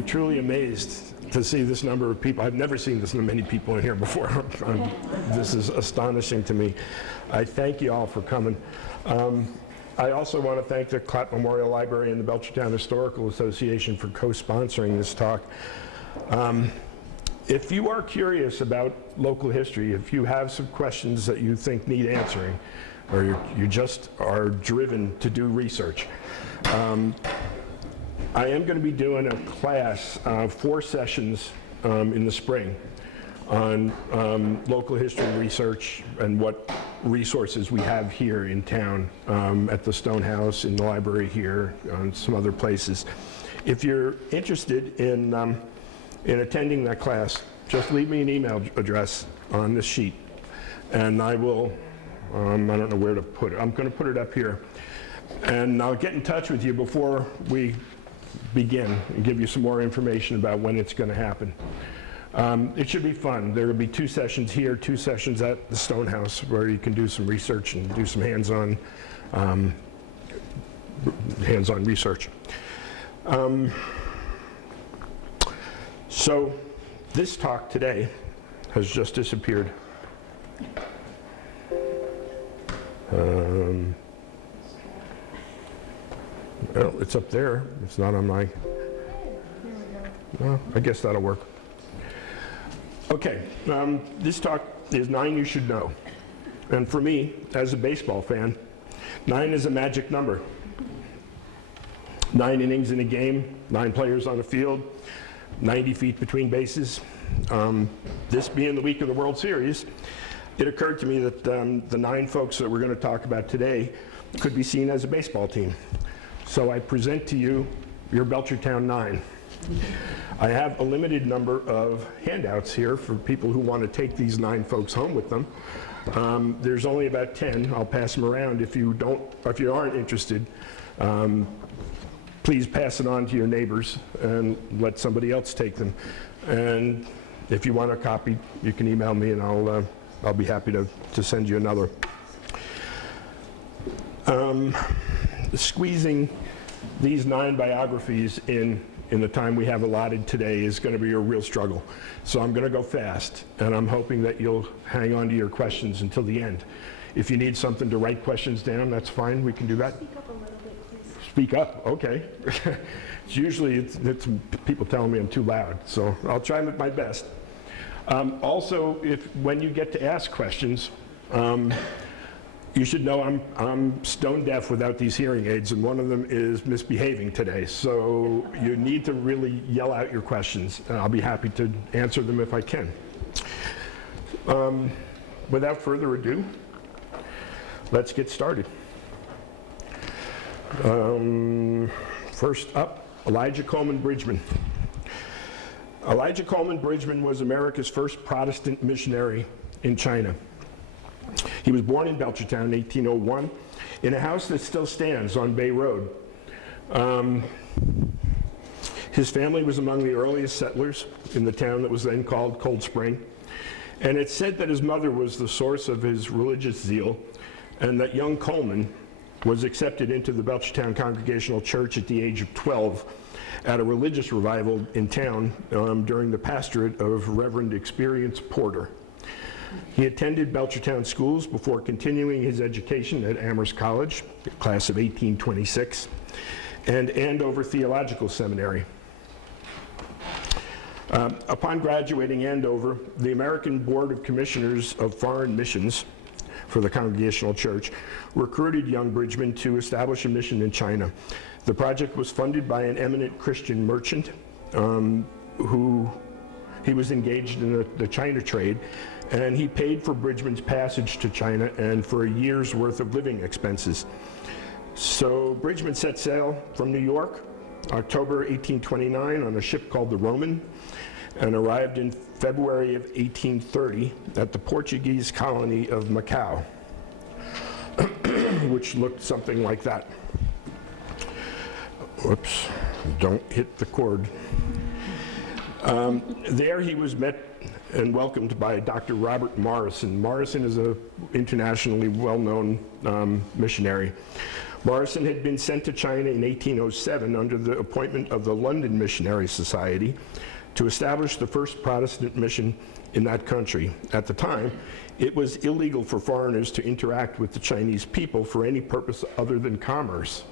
be truly amazed to see this number of people. I've never seen this many people in here before. This is astonishing to me. I thank you all for coming. I also want to thank the Clapp Memorial Library and the Belchertown Historical Association for co-sponsoring this talk. If you are curious about local history, if you have some questions that you think need answering, or you just are driven to do research, I am going to be doing a class, 4 sessions in the spring on local history research and what resources we have here in town, at the Stone House, in the library here, and some other places. If you're interested in attending that class, just leave me an email address on this sheet, and I will, I don't know where to put it. I'm going to put it up here, and I'll get in touch with you before we begin and give you some more information about when it's going to happen. It should be fun. There will be 2 sessions here, 2 sessions at the Stone House, where you can do some research and do some hands-on research. So this talk today has just disappeared. Well, it's up there. It's not on my... Well, I guess that'll work. Okay, this talk is 9 you should know. And for me, as a baseball fan, 9 is a magic number. 9 innings in a game, 9 players on the field, 90 feet between bases. This being the week of the World Series, it occurred to me that the 9 folks that we're going to talk about today could be seen as a baseball team. So I present to you your Belchertown 9. I have a limited number of handouts here for people who want to take these 9 folks home with them. There's only about 10. I'll pass them around. If you aren't interested, please pass it on to your neighbors and let somebody else take them. And if you want a copy, you can email me, and I'll be happy to send you another. Squeezing these 9 biographies in the time we have allotted today is going to be a real struggle. So I'm going to go fast, and I'm hoping that you'll hang on to your questions until the end. If you need something to write questions down, that's fine. We can do that. Speak up a little bit, please. Speak up, okay. It's usually it's people telling me I'm too loud, so I'll try my best. Also, when you get to ask questions, you should know I'm stone deaf without these hearing aids, and one of them is misbehaving today. So you need to really yell out your questions, and I'll be happy to answer them if I can. Without further ado, let's get started. First up, Elijah Coleman Bridgman. Elijah Coleman Bridgman was America's first Protestant missionary in China. He was born in Belchertown in 1801 in a house that still stands on Bay Road. His family was among the earliest settlers in the town that was then called Cold Spring. And it's said that his mother was the source of his religious zeal, and that young Coleman was accepted into the Belchertown Congregational Church at the age of 12 at a religious revival in town during the pastorate of Reverend Experience Porter. He attended Belchertown schools before continuing his education at Amherst College, class of 1826, and Andover Theological Seminary. Upon graduating Andover, the American Board of Commissioners of Foreign Missions for the Congregational Church recruited young Bridgman to establish a mission in China. The project was funded by an eminent Christian merchant he was engaged in the China trade, and he paid for Bridgman's passage to China and for a year's worth of living expenses. So Bridgman set sail from New York, October 1829, on a ship called the Roman, and arrived in February of 1830 at the Portuguese colony of Macau, which looked something like that. Whoops, don't hit the cord. There he was met and welcomed by Dr. Robert Morrison. Morrison is an internationally well-known missionary. Morrison had been sent to China in 1807 under the appointment of the London Missionary Society to establish the first Protestant mission in that country. At the time, it was illegal for foreigners to interact with the Chinese people for any purpose other than commerce.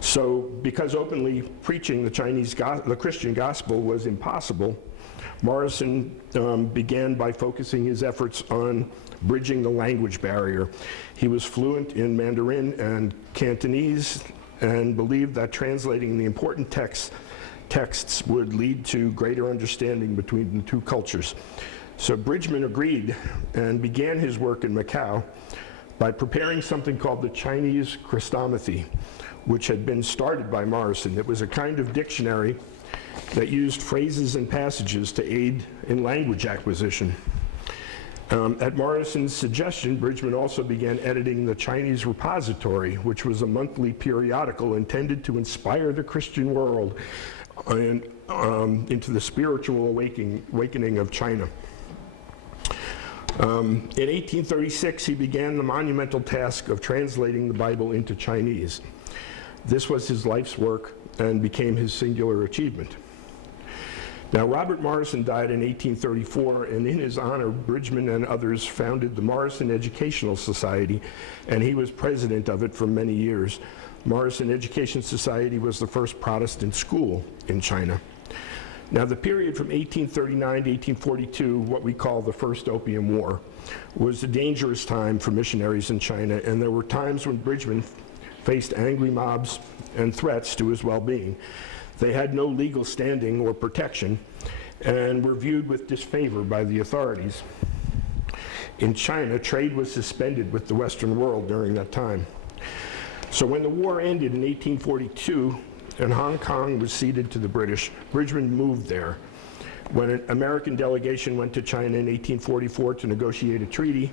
So, because openly preaching the Christian gospel was impossible, Morrison began by focusing his efforts on bridging the language barrier. He was fluent in Mandarin and Cantonese and believed that translating the important texts would lead to greater understanding between the two cultures. So Bridgman agreed and began his work in Macau by preparing something called the Chinese Chrestomathy, which had been started by Morrison. It was a kind of dictionary that used phrases and passages to aid in language acquisition. At Morrison's suggestion, Bridgman also began editing the Chinese Repository, which was a monthly periodical intended to inspire the Christian world and, into the spiritual awakening of China. In 1836, he began the monumental task of translating the Bible into Chinese. This was his life's work and became his singular achievement. Now, Robert Morrison died in 1834, and in his honor, Bridgman and others founded the Morrison Educational Society, and he was president of it for many years. Morrison Education Society was the first Protestant school in China. Now, the period from 1839 to 1842, what we call the First Opium War, was a dangerous time for missionaries in China, and there were times when Bridgman faced angry mobs and threats to his well-being. They had no legal standing or protection and were viewed with disfavor by the authorities. In China, trade was suspended with the Western world during that time. So when the war ended in 1842 and Hong Kong was ceded to the British, Bridgman moved there. When an American delegation went to China in 1844 to negotiate a treaty,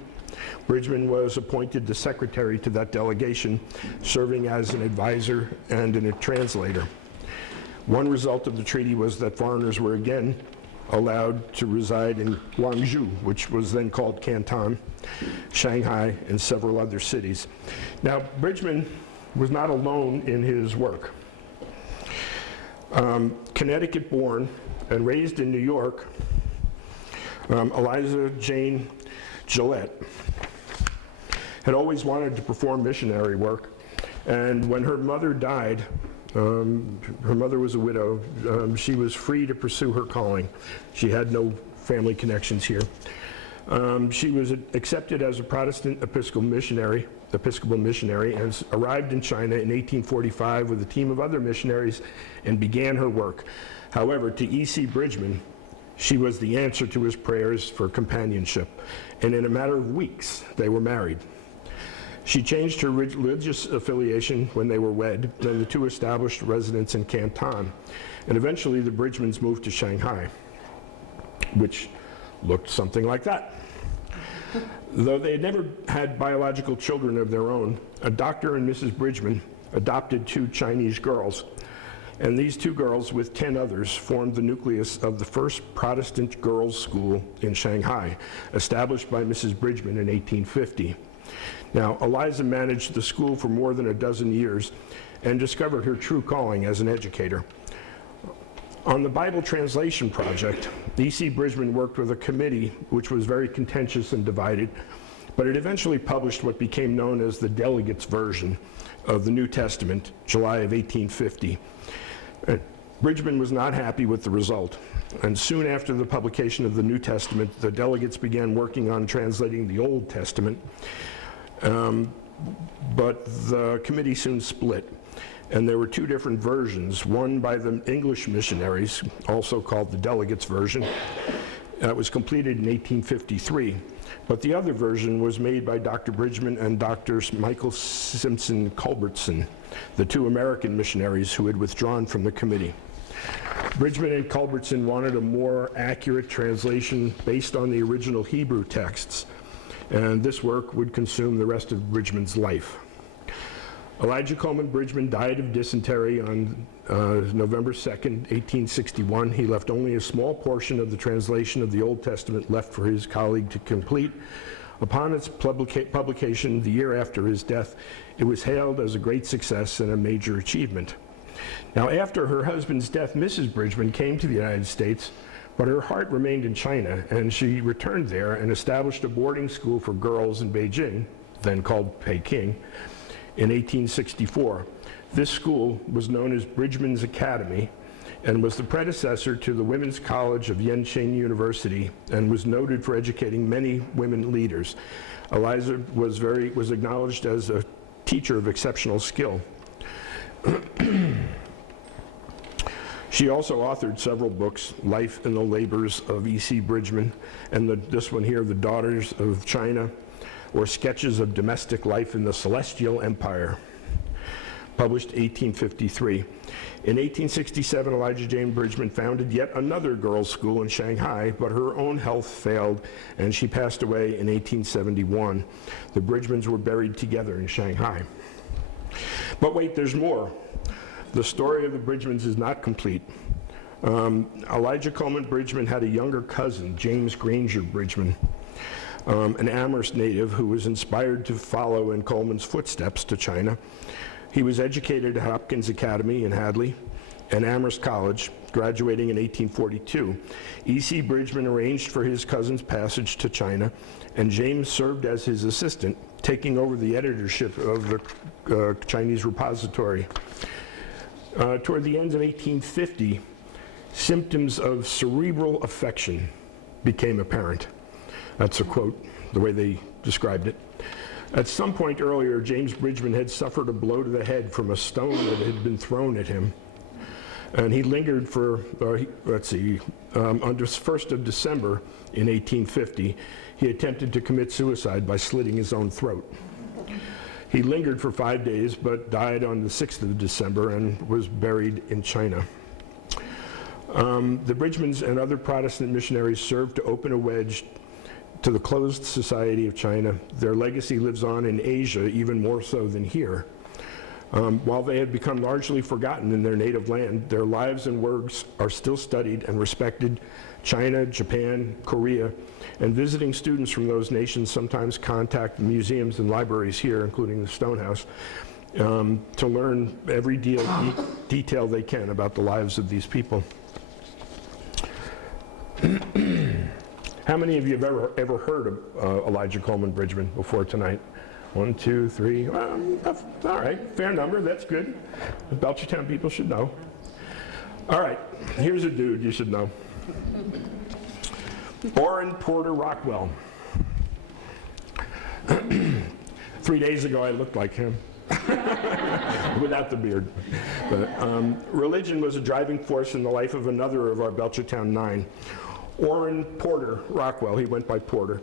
Bridgman was appointed the secretary to that delegation, serving as an advisor and a translator. One result of the treaty was that foreigners were again allowed to reside in Guangzhou, which was then called Canton, Shanghai, and several other cities. Now, Bridgman was not alone in his work. Connecticut-born and raised in New York, Eliza Jane Gillette had always wanted to perform missionary work, and when her mother died, her mother was a widow, she was free to pursue her calling. She had no family connections here. She was accepted as a Protestant Episcopal missionary and arrived in China in 1845 with a team of other missionaries and began her work. However, to E.C. Bridgman, she was the answer to his prayers for companionship, and in a matter of weeks, they were married. She changed her religious affiliation when they were wed, and the two established residence in Canton. And eventually the Bridgmans moved to Shanghai, which looked something like that. Though they had never had biological children of their own, a Dr. and Mrs. Bridgman adopted 2 Chinese girls. And these 2 girls, with 10 others, formed the nucleus of the first Protestant girls' school in Shanghai, established by Mrs. Bridgman in 1850. Now, Eliza managed the school for more than a dozen years and discovered her true calling as an educator. On the Bible translation project, E.C. Bridgman worked with a committee which was very contentious and divided, but it eventually published what became known as the Delegates' version of the New Testament, July of 1850. Bridgman was not happy with the result, and soon after the publication of the New Testament, the delegates began working on translating the Old Testament. But the committee soon split, and there were 2 different versions, one by the English missionaries, also called the Delegates' version. That was completed in 1853, but the other version was made by Dr. Bridgman and Dr. Michael Simpson Culbertson, the 2 American missionaries who had withdrawn from the committee. Bridgman and Culbertson wanted a more accurate translation based on the original Hebrew texts, and this work would consume the rest of Bridgman's life. Elijah Coleman Bridgman died of dysentery on November 2nd, 1861. He left only a small portion of the translation of the Old Testament left for his colleague to complete. Upon its publication the year after his death, it was hailed as a great success and a major achievement. Now, after her husband's death, Mrs. Bridgman came to the United States, but her heart remained in China, and she returned there and established a boarding school for girls in Beijing, then called Peking, in 1864. This school was known as Bridgman's Academy and was the predecessor to the Women's College of Yenching University and was noted for educating many women leaders. Eliza was acknowledged as a teacher of exceptional skill. She also authored several books, Life and the Labors of E.C. Bridgman, and this one here, The Daughters of China, or Sketches of Domestic Life in the Celestial Empire, published 1853. In 1867, Eliza Jane Bridgman founded yet another girls' school in Shanghai, but her own health failed, and she passed away in 1871. The Bridgmans were buried together in Shanghai. But wait, there's more. The story of the Bridgmans is not complete. Elijah Coleman Bridgman had a younger cousin, James Granger Bridgman, an Amherst native who was inspired to follow in Coleman's footsteps to China. He was educated at Hopkins Academy in Hadley and Amherst College, graduating in 1842. E.C. Bridgman arranged for his cousin's passage to China, and James served as his assistant, taking over the editorship of the Chinese repository. Toward the end of 1850, symptoms of cerebral affection became apparent. That's a quote, the way they described it. At some point earlier, James Bridgman had suffered a blow to the head from a stone that had been thrown at him. And he lingered for, on the 1st of December in 1850, he attempted to commit suicide by slitting his own throat. He lingered for 5 days, but died on the 6th of December and was buried in China. The Bridgmans and other Protestant missionaries served to open a wedge to the closed society of China. Their legacy lives on in Asia, even more so than here. While they had become largely forgotten in their native land, their lives and works are still studied and respected. China, Japan, Korea, and visiting students from those nations sometimes contact museums and libraries here, including the Stonehouse, to learn every detail they can about the lives of these people. How many of you have ever heard of Elijah Coleman Bridgman before tonight? 1, 2, 3. All right, fair number. That's good. The Belchertown people should know. All right, here's a dude you should know. Orrin Porter Rockwell. 3 days ago, I looked like him. Without the beard. But, religion was a driving force in the life of another of our Belchertown 9. Orrin Porter Rockwell, he went by Porter.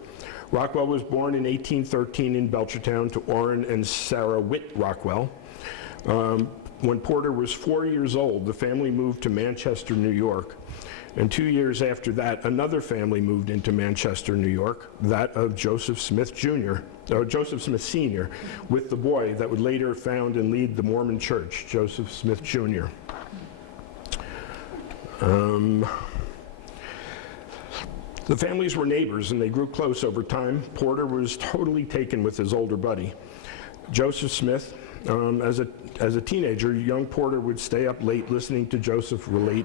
Rockwell was born in 1813 in Belchertown to Orrin and Sarah Witt Rockwell. When Porter was 4 years old, the family moved to Manchester, New York. And 2 years after that, another family moved into Manchester, New York, that of Joseph Smith Sr., with the boy that would later found and lead the Mormon Church, Joseph Smith Jr. The families were neighbors and they grew close over time. Porter was totally taken with his older buddy. Joseph Smith, as a teenager, young Porter would stay up late listening to Joseph relate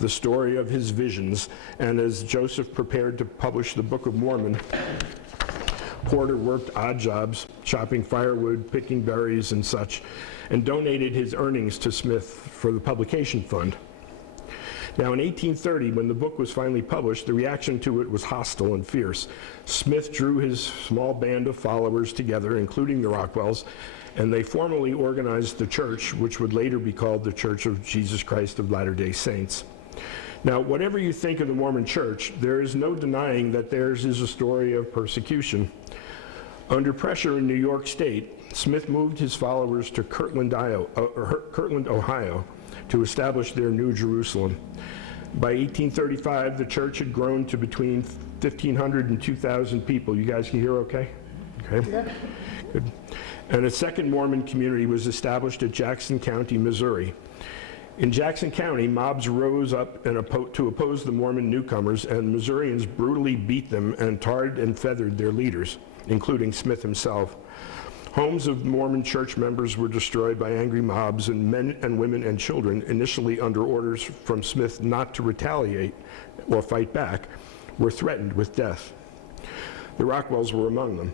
the story of his visions, and as Joseph prepared to publish the Book of Mormon, Porter worked odd jobs, chopping firewood, picking berries and such, and donated his earnings to Smith for the publication fund. Now, in 1830, when the book was finally published, the reaction to it was hostile and fierce. Smith drew his small band of followers together, including the Rockwells, and they formally organized the church, which would later be called the Church of Jesus Christ of Latter-day Saints. Now, whatever you think of the Mormon Church, there is no denying that theirs is a story of persecution. Under pressure in New York State, Smith moved his followers to Kirtland, Ohio, to establish their New Jerusalem. By 1835, the church had grown to between 1,500 and 2,000 people. You guys can hear okay? Okay. Yeah. Good. And a second Mormon community was established at Jackson County, Missouri. In Jackson County, mobs rose up to oppose the Mormon newcomers, and Missourians brutally beat them and tarred and feathered their leaders, including Smith himself. Homes of Mormon church members were destroyed by angry mobs, and men and women and children, initially under orders from Smith not to retaliate or fight back, were threatened with death. The Rockwells were among them.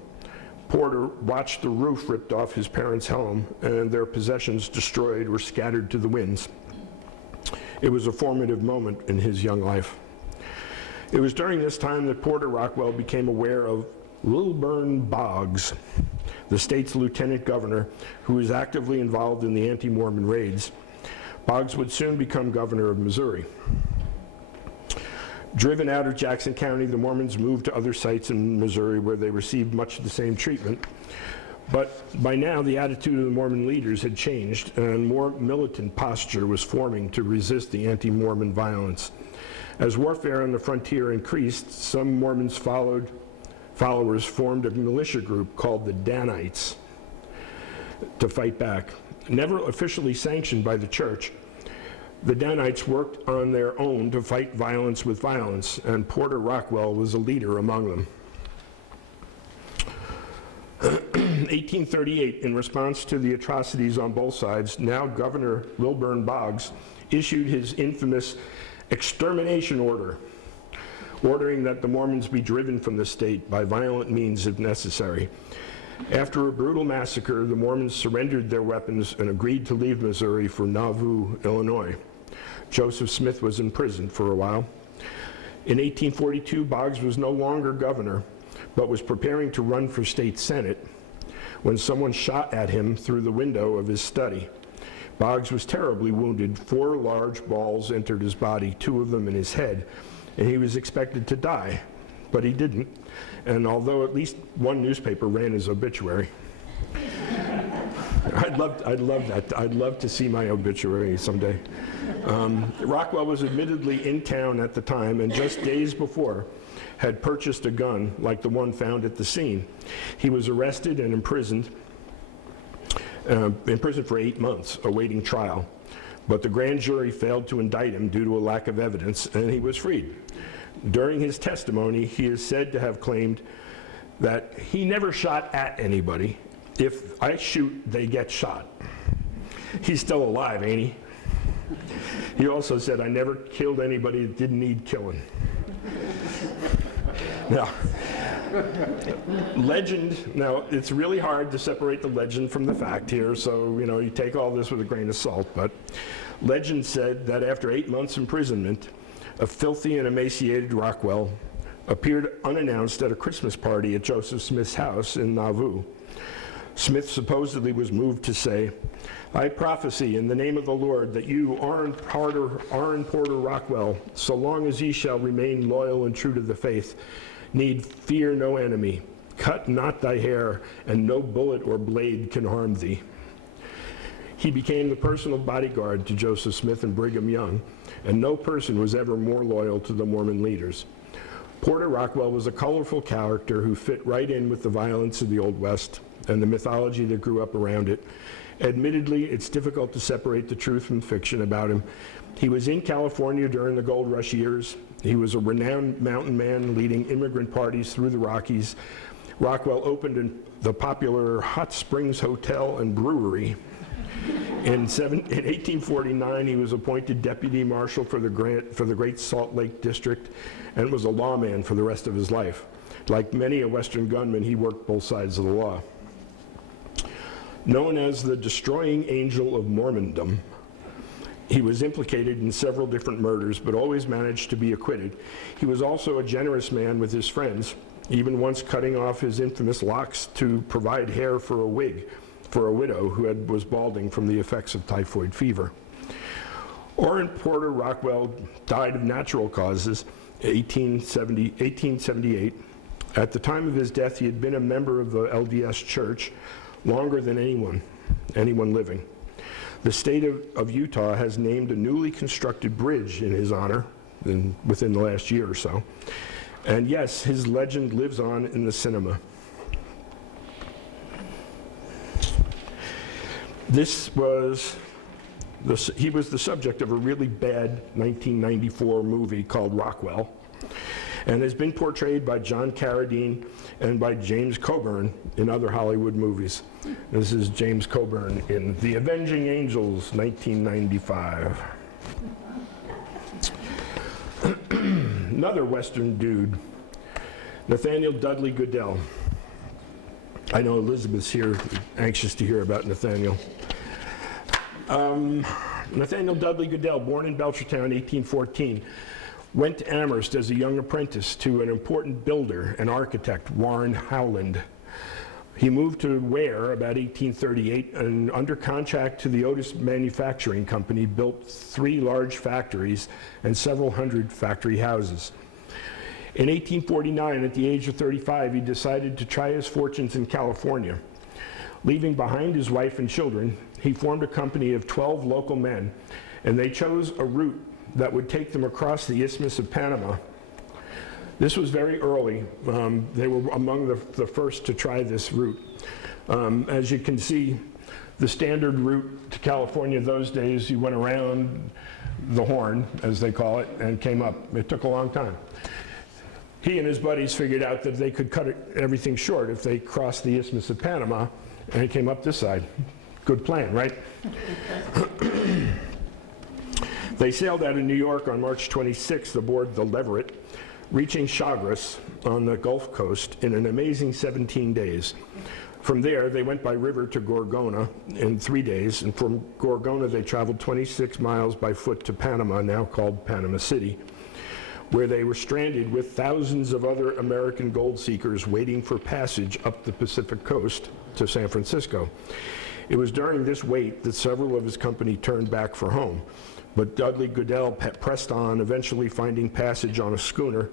Porter watched the roof ripped off his parents' home and their possessions destroyed or scattered to the winds. It was a formative moment in his young life. It was during this time that Porter Rockwell became aware of Lilburn Boggs, the state's lieutenant governor, who was actively involved in the anti-Mormon raids. Boggs would soon become governor of Missouri. Driven out of Jackson County, the Mormons moved to other sites in Missouri where they received much of the same treatment. But by now, the attitude of the Mormon leaders had changed, and more militant posture was forming to resist the anti-Mormon violence. As warfare on the frontier increased, some Mormons followers formed a militia group called the Danites to fight back. Never officially sanctioned by the church, the Danites worked on their own to fight violence with violence, and Porter Rockwell was a leader among them. 1838, in response to the atrocities on both sides, now Governor Lilburn Boggs issued his infamous extermination order, ordering that the Mormons be driven from the state by violent means if necessary. After a brutal massacre, the Mormons surrendered their weapons and agreed to leave Missouri for Nauvoo, Illinois. Joseph Smith was imprisoned for a while. In 1842, Boggs was no longer governor, but was preparing to run for state senate when someone shot at him through the window of his study. Boggs was terribly wounded. 4 large balls entered his body, 2 of them in his head, and he was expected to die, but he didn't. And although at least one newspaper ran his obituary, I'd love that. I'd love to see my obituary someday. Rockwell was admittedly in town at the time, and just days before had purchased a gun like the one found at the scene. He was arrested and imprisoned for 8 months, awaiting trial. But the grand jury failed to indict him due to a lack of evidence, and he was freed. During his testimony, he is said to have claimed that he never shot at anybody. If I shoot, they get shot. He's still alive, ain't he? He also said, I never killed anybody that didn't need killing. Now, legend, now it's really hard to separate the legend from the fact here, so you take all this with a grain of salt, but legend said that after 8 months imprisonment, a filthy and emaciated Rockwell appeared unannounced at a Christmas party at Joseph Smith's house in Nauvoo. Smith supposedly was moved to say, I prophesy in the name of the Lord that you, Aaron Porter Rockwell, so long as ye shall remain loyal and true to the faith, need fear no enemy. Cut not thy hair, and no bullet or blade can harm thee. He became the personal bodyguard to Joseph Smith and Brigham Young, and no person was ever more loyal to the Mormon leaders. Porter Rockwell was a colorful character who fit right in with the violence of the Old West and the mythology that grew up around it. Admittedly, it's difficult to separate the truth from fiction about him. He was in California during the gold rush years. He was a renowned mountain man leading immigrant parties through the Rockies. Rockwell opened the popular Hot Springs Hotel and Brewery. In 1849, he was appointed deputy marshal for the Great Salt Lake District and was a lawman for the rest of his life. Like many a Western gunman, he worked both sides of the law. Known as the destroying angel of Mormondom, he was implicated in several different murders, but always managed to be acquitted. He was also a generous man with his friends, even once cutting off his infamous locks to provide hair for a wig for a widow who was balding from the effects of typhoid fever. Aaron Porter Rockwell died of natural causes in 1878. At the time of his death, he had been a member of the LDS Church longer than anyone living. The state of Utah has named a newly constructed bridge in his honor within the last year or so. And yes, his legend lives on in the cinema. This was He was the subject of a really bad 1994 movie called Rockwell, and has been portrayed by John Carradine and by James Coburn in other Hollywood movies. This is James Coburn in The Avenging Angels, 1995. Another Western dude, Nathaniel Dudley Goodell. I know Elizabeth's here, anxious to hear about Nathaniel. Nathaniel Dudley Goodell, born in Belchertown, 1814, went to Amherst as a young apprentice to an important builder and architect, Warren Howland. He moved to Ware about 1838 and under contract to the Otis Manufacturing Company built 3 large factories and several hundred factory houses. In 1849, at the age of 35, he decided to try his fortunes in California. Leaving behind his wife and children, he formed a company of 12 local men, and they chose a route that would take them across the Isthmus of Panama. This was very early. They were among the first to try this route. As you can see, the standard route to California those days, you went around the Horn, as they call it, and came up. It took a long time. He and his buddies figured out that they could cut everything short if they crossed the Isthmus of Panama and came up this side. Good plan, right? They sailed out of New York on March 26th aboard the Leverett, reaching Chagres on the Gulf Coast in an amazing 17 days. From there, they went by river to Gorgona in 3 days, and from Gorgona they traveled 26 miles by foot to Panama, now called Panama City, where they were stranded with thousands of other American gold seekers waiting for passage up the Pacific coast to San Francisco. It was during this wait that several of his company turned back for home, but Dudley Goodell pressed on, eventually finding passage on a schooner,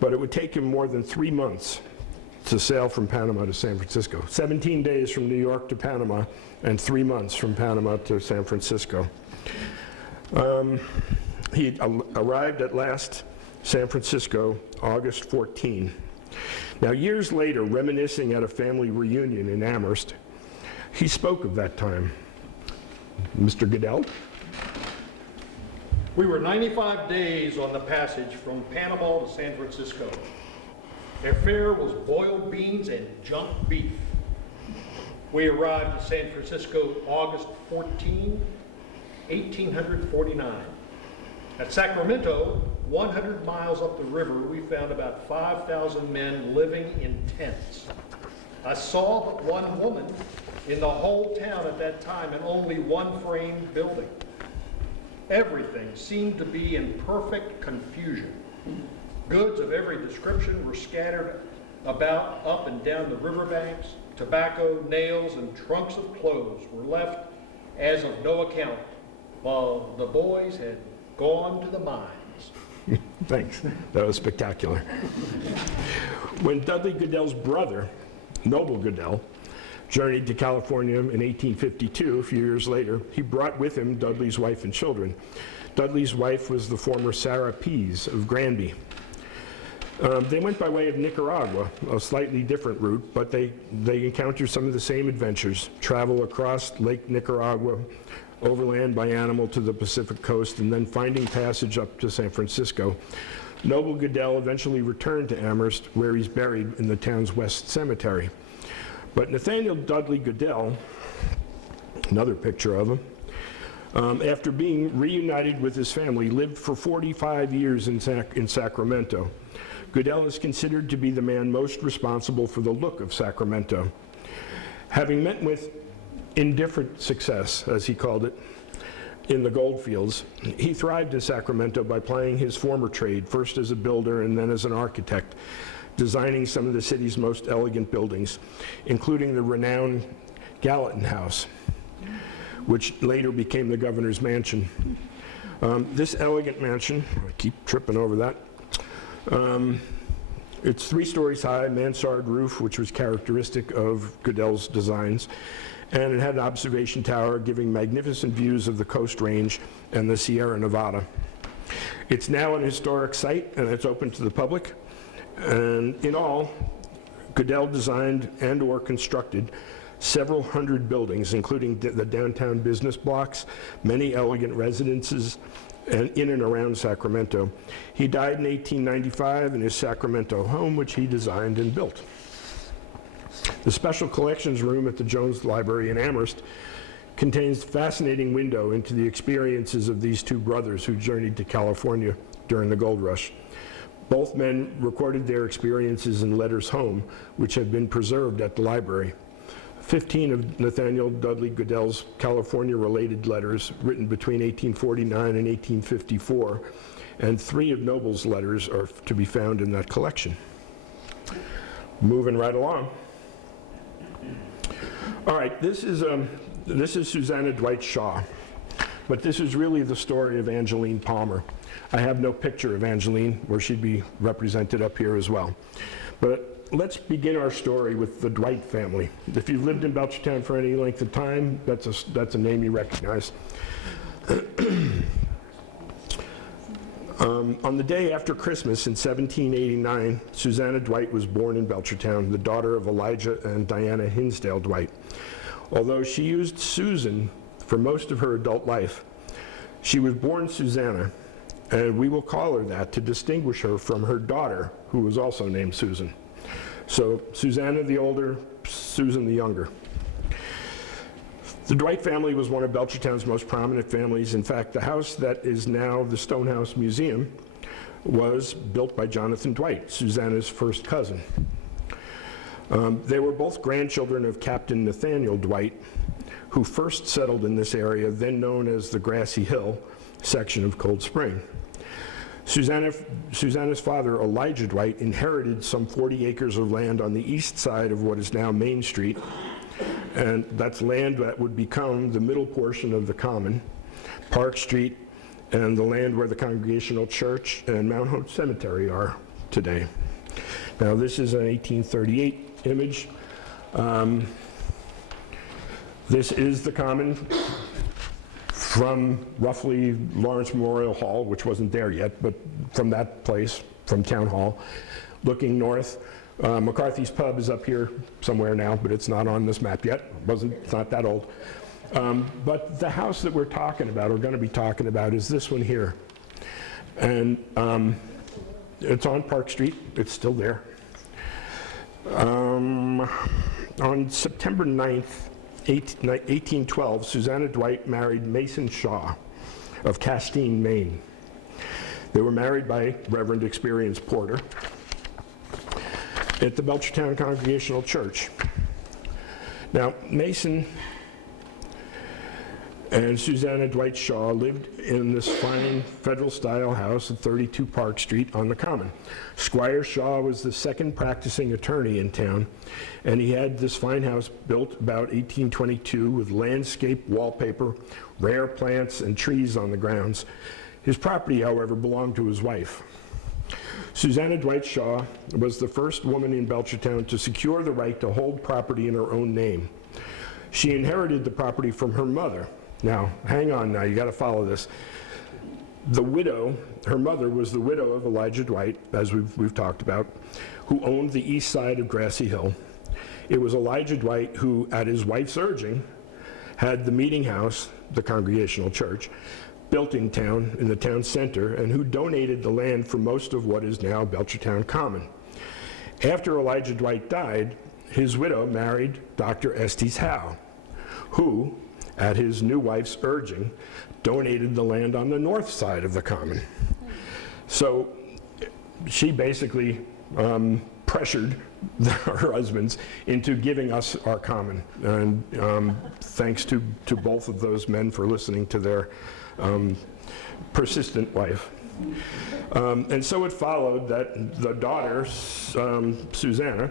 but it would take him more than 3 months to sail from Panama to San Francisco. 17 days from New York to Panama and 3 months from Panama to San Francisco. He arrived at last San Francisco, August 14. Now, years later, reminiscing at a family reunion in Amherst, he spoke of that time. Mr. Goodell? We were 95 days on the passage from Panama to San Francisco. Their fare was boiled beans and junk beef. We arrived at San Francisco August 14, 1849. At Sacramento, 100 miles up the river, we found about 5,000 men living in tents. I saw but one woman in the whole town at that time and only one framed building. Everything seemed to be in perfect confusion. Goods of every description were scattered about up and down the riverbanks. Tobacco, nails, and trunks of clothes were left as of no account, while the boys had gone to the mines. Thanks. That was spectacular. When Dudley Goodell's brother, Noble Goodell, journeyed to California in 1852, a few years later, he brought with him Dudley's wife and children. Dudley's wife was the former Sarah Pease of Granby. They went by way of Nicaragua, a slightly different route, but they encountered some of the same adventures. Travel across Lake Nicaragua, overland by animal to the Pacific coast, and then finding passage up to San Francisco. Noble Goodell eventually returned to Amherst, where he's buried in the town's West Cemetery. But Nathaniel Dudley Goodell, another picture of him, after being reunited with his family, lived for 45 years in Sacramento. Goodell is considered to be the man most responsible for the look of Sacramento. Having met with indifferent success, as he called it, in the gold fields, he thrived in Sacramento by plying his former trade, first as a builder and then as an architect, designing some of the city's most elegant buildings, including the renowned Gallatin House, which later became the governor's mansion. This elegant mansion, I keep tripping over that, it's 3 stories high, mansard roof, which was characteristic of Goodell's designs, and it had an observation tower giving magnificent views of the Coast Range and the Sierra Nevada. It's now an historic site, and it's open to the public. And in all, Goodell designed and/or constructed several hundred buildings, including the downtown business blocks, many elegant residences, and in and around Sacramento. He died in 1895 in his Sacramento home, which he designed and built. The Special Collections Room at the Jones Library in Amherst contains a fascinating window into the experiences of these two brothers who journeyed to California during the gold rush. Both men recorded their experiences in letters home, which have been preserved at the library. 15 of Nathaniel Dudley Goodell's California-related letters written between 1849 and 1854, and 3 of Noble's letters are to be found in that collection. Moving right along. All right, this is Susanna Dwight Shaw, but this is really the story of Angeline Palmer. I have no picture of Angeline, where she'd be represented up here as well. But let's begin our story with the Dwight family. If you've lived in Belchertown for any length of time, that's a name you recognize. On the day after Christmas in 1789, Susanna Dwight was born in Belchertown, the daughter of Elijah and Diana Hinsdale Dwight. Although she used Susan for most of her adult life, she was born Susanna, and we will call her that to distinguish her from her daughter, who was also named Susan. So Susanna the older, Susan the younger. The Dwight family was one of Belchertown's most prominent families. In fact, the house that is now the Stonehouse Museum was built by Jonathan Dwight, Susanna's first cousin. They were both grandchildren of Captain Nathaniel Dwight, who first settled in this area, then known as the Grassy Hill section of Cold Spring. Susanna's father, Elijah Dwight, inherited some 40 acres of land on the east side of what is now Main Street, and that's land that would become the middle portion of the Common, Park Street, and the land where the Congregational Church and Mount Hope Cemetery are today. Now, this is an 1838 image. This is the Common from roughly Lawrence Memorial Hall, which wasn't there yet, but from that place, from Town Hall, looking north. McCarthy's Pub is up here somewhere now, but it's not on this map yet. It's not that old. But the house that we're talking about, or going to be talking about, is this one here. And it's on Park Street. It's still there. On September 9th, 1812, Susanna Dwight married Mason Shaw of Castine, Maine. They were married by Reverend Experience Porter at the Belchertown Congregational Church. Now, Mason and Susanna Dwight Shaw lived in this fine federal-style house at 32 Park Street on the Common. Squire Shaw was the second practicing attorney in town, and he had this fine house built about 1822 with landscape wallpaper, rare plants, and trees on the grounds. His property, however, belonged to his wife. Susanna Dwight Shaw was the first woman in Belchertown to secure the right to hold property in her own name. She inherited the property from her mother. Now, hang on now, you got to follow this. The widow, her mother was the widow of Elijah Dwight, as we've talked about, who owned the east side of Grassy Hill. It was Elijah Dwight who, at his wife's urging, had the meeting house, the Congregational Church, built in town, in the town center, and who donated the land for most of what is now Belchertown Common. After Elijah Dwight died, his widow married Dr. Estes Howe, who, at his new wife's urging, donated the land on the north side of the Common. So she basically pressured her husbands into giving us our Common. And thanks to both of those men for listening to their persistent wife. And so it followed that the daughter, Susanna,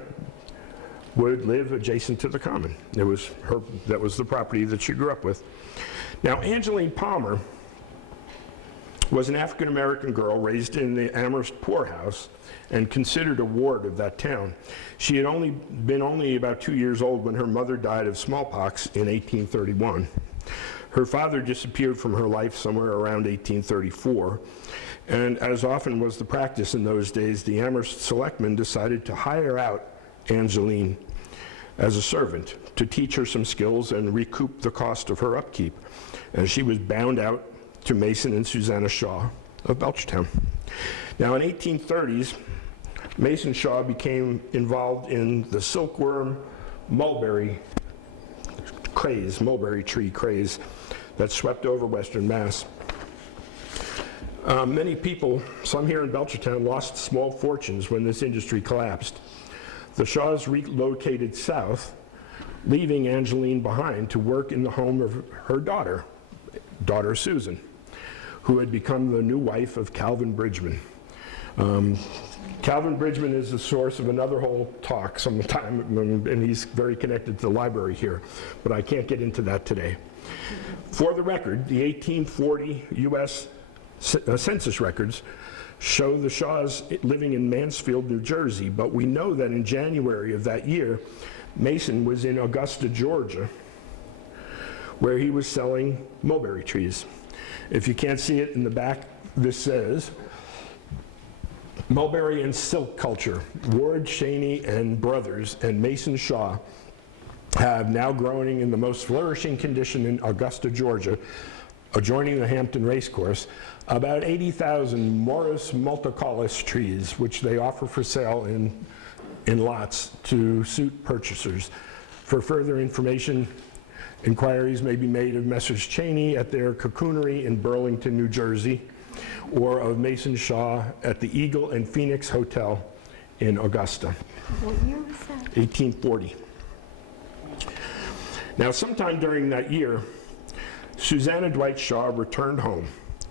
would live adjacent to the Common. That was the property that she grew up with. Now, Angeline Palmer was an African-American girl raised in the Amherst poorhouse and considered a ward of that town. She had been only about 2 years old when her mother died of smallpox in 1831. Her father disappeared from her life somewhere around 1834, and as often was the practice in those days, the Amherst selectmen decided to hire out Angeline as a servant to teach her some skills and recoup the cost of her upkeep, as she was bound out to Mason and Susanna Shaw of Belchertown. Now, in 1830s, Mason Shaw became involved in the silkworm mulberry tree craze that swept over Western Mass. Many people, some here in Belchertown, lost small fortunes when this industry collapsed. The Shaws relocated south, leaving Angeline behind to work in the home of her daughter Susan, who had become the new wife of Calvin Bridgman. Calvin Bridgman is the source of another whole talk sometime, and he's very connected to the library here, but I can't get into that today. For the record, the 1840 U.S. Census records show the Shaws living in Mansfield, New Jersey, but we know that in January of that year, Mason was in Augusta, Georgia, where he was selling mulberry trees. If you can't see it in the back, this says, Mulberry and Silk Culture, Ward Cheney and Brothers and Mason Shaw have now growing in the most flourishing condition in Augusta, Georgia, adjoining the Hampton Racecourse, about 80,000 Morus multicaulis trees, which they offer for sale in lots to suit purchasers. For further information, inquiries may be made of Messrs. Cheney at their cocoonery in Burlington, New Jersey, or of Mason Shaw at the Eagle and Phoenix Hotel in Augusta. What year was that? 1840. Now, sometime during that year, Susanna Dwight Shaw returned home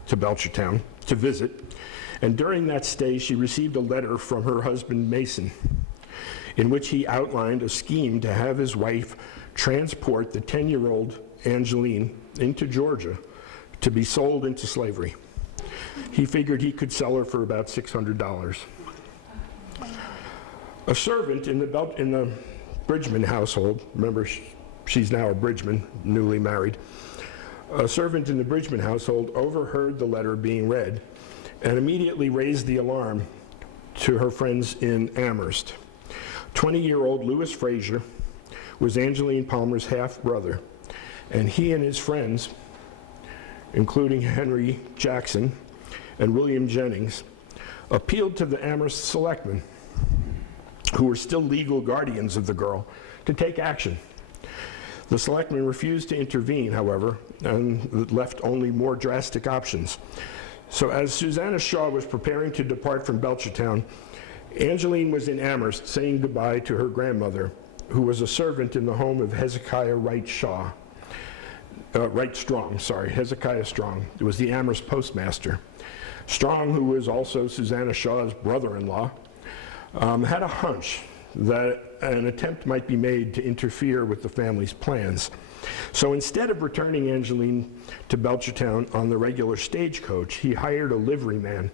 to Belchertown to visit, and during that stay, she received a letter from her husband, Mason, in which he outlined a scheme to have his wife transport the 10-year-old Angeline into Georgia to be sold into slavery. He figured he could sell her for about $600. A servant in the Bridgman household, remember she's now a Bridgman, newly married, a servant in the Bridgman household overheard the letter being read and immediately raised the alarm to her friends in Amherst. 20-year-old Lewis Frazier was Angeline Palmer's half-brother, and he and his friends, including Henry Jackson and William Jennings, appealed to the Amherst selectmen, who were still legal guardians of the girl, to take action. The selectmen refused to intervene, however, and left only more drastic options. So as Susanna Shaw was preparing to depart from Belchertown, Angeline was in Amherst saying goodbye to her grandmother, who was a servant in the home of Hezekiah Hezekiah Strong, who was the Amherst postmaster. Strong, who was also Susanna Shaw's brother-in-law, had a hunch that an attempt might be made to interfere with the family's plans. So instead of returning Angeline to Belchertown on the regular stagecoach, he hired a liveryman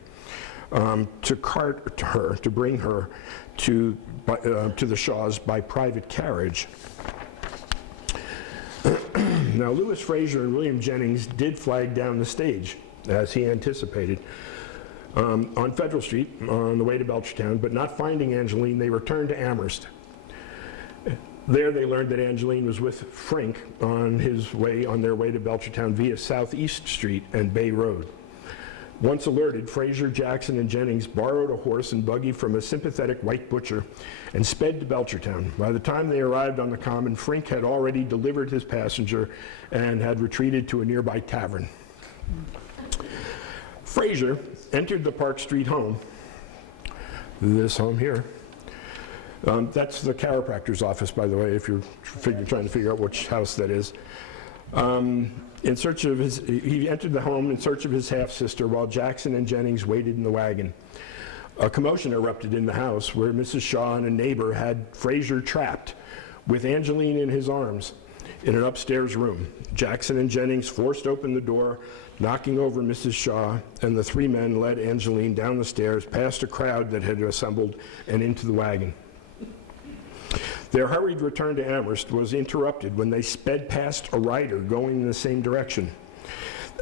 to cart her, to bring her to the Shaws by private carriage. Now, Lewis Frazier and William Jennings did flag down the stage, as he anticipated, on Federal Street on the way to Belchertown, but not finding Angeline, they returned to Amherst. There they learned that Angeline was with Frink on their way to Belchertown via Southeast Street and Bay Road. Once alerted, Frazier, Jackson, and Jennings borrowed a horse and buggy from a sympathetic white butcher and sped to Belchertown. By the time they arrived on the common, Frink had already delivered his passenger and had retreated to a nearby tavern. Frazier entered the Park Street home, this home here. That's the chiropractor's office, by the way, if you're trying to figure out which house that is. He entered the home in search of his half-sister while Jackson and Jennings waited in the wagon. A commotion erupted in the house where Mrs. Shaw and a neighbor had Frazier trapped with Angeline in his arms in an upstairs room. Jackson and Jennings forced open the door, knocking over Mrs. Shaw, and the three men led Angeline down the stairs past a crowd that had assembled and into the wagon. Their hurried return to Amherst was interrupted when they sped past a rider going in the same direction.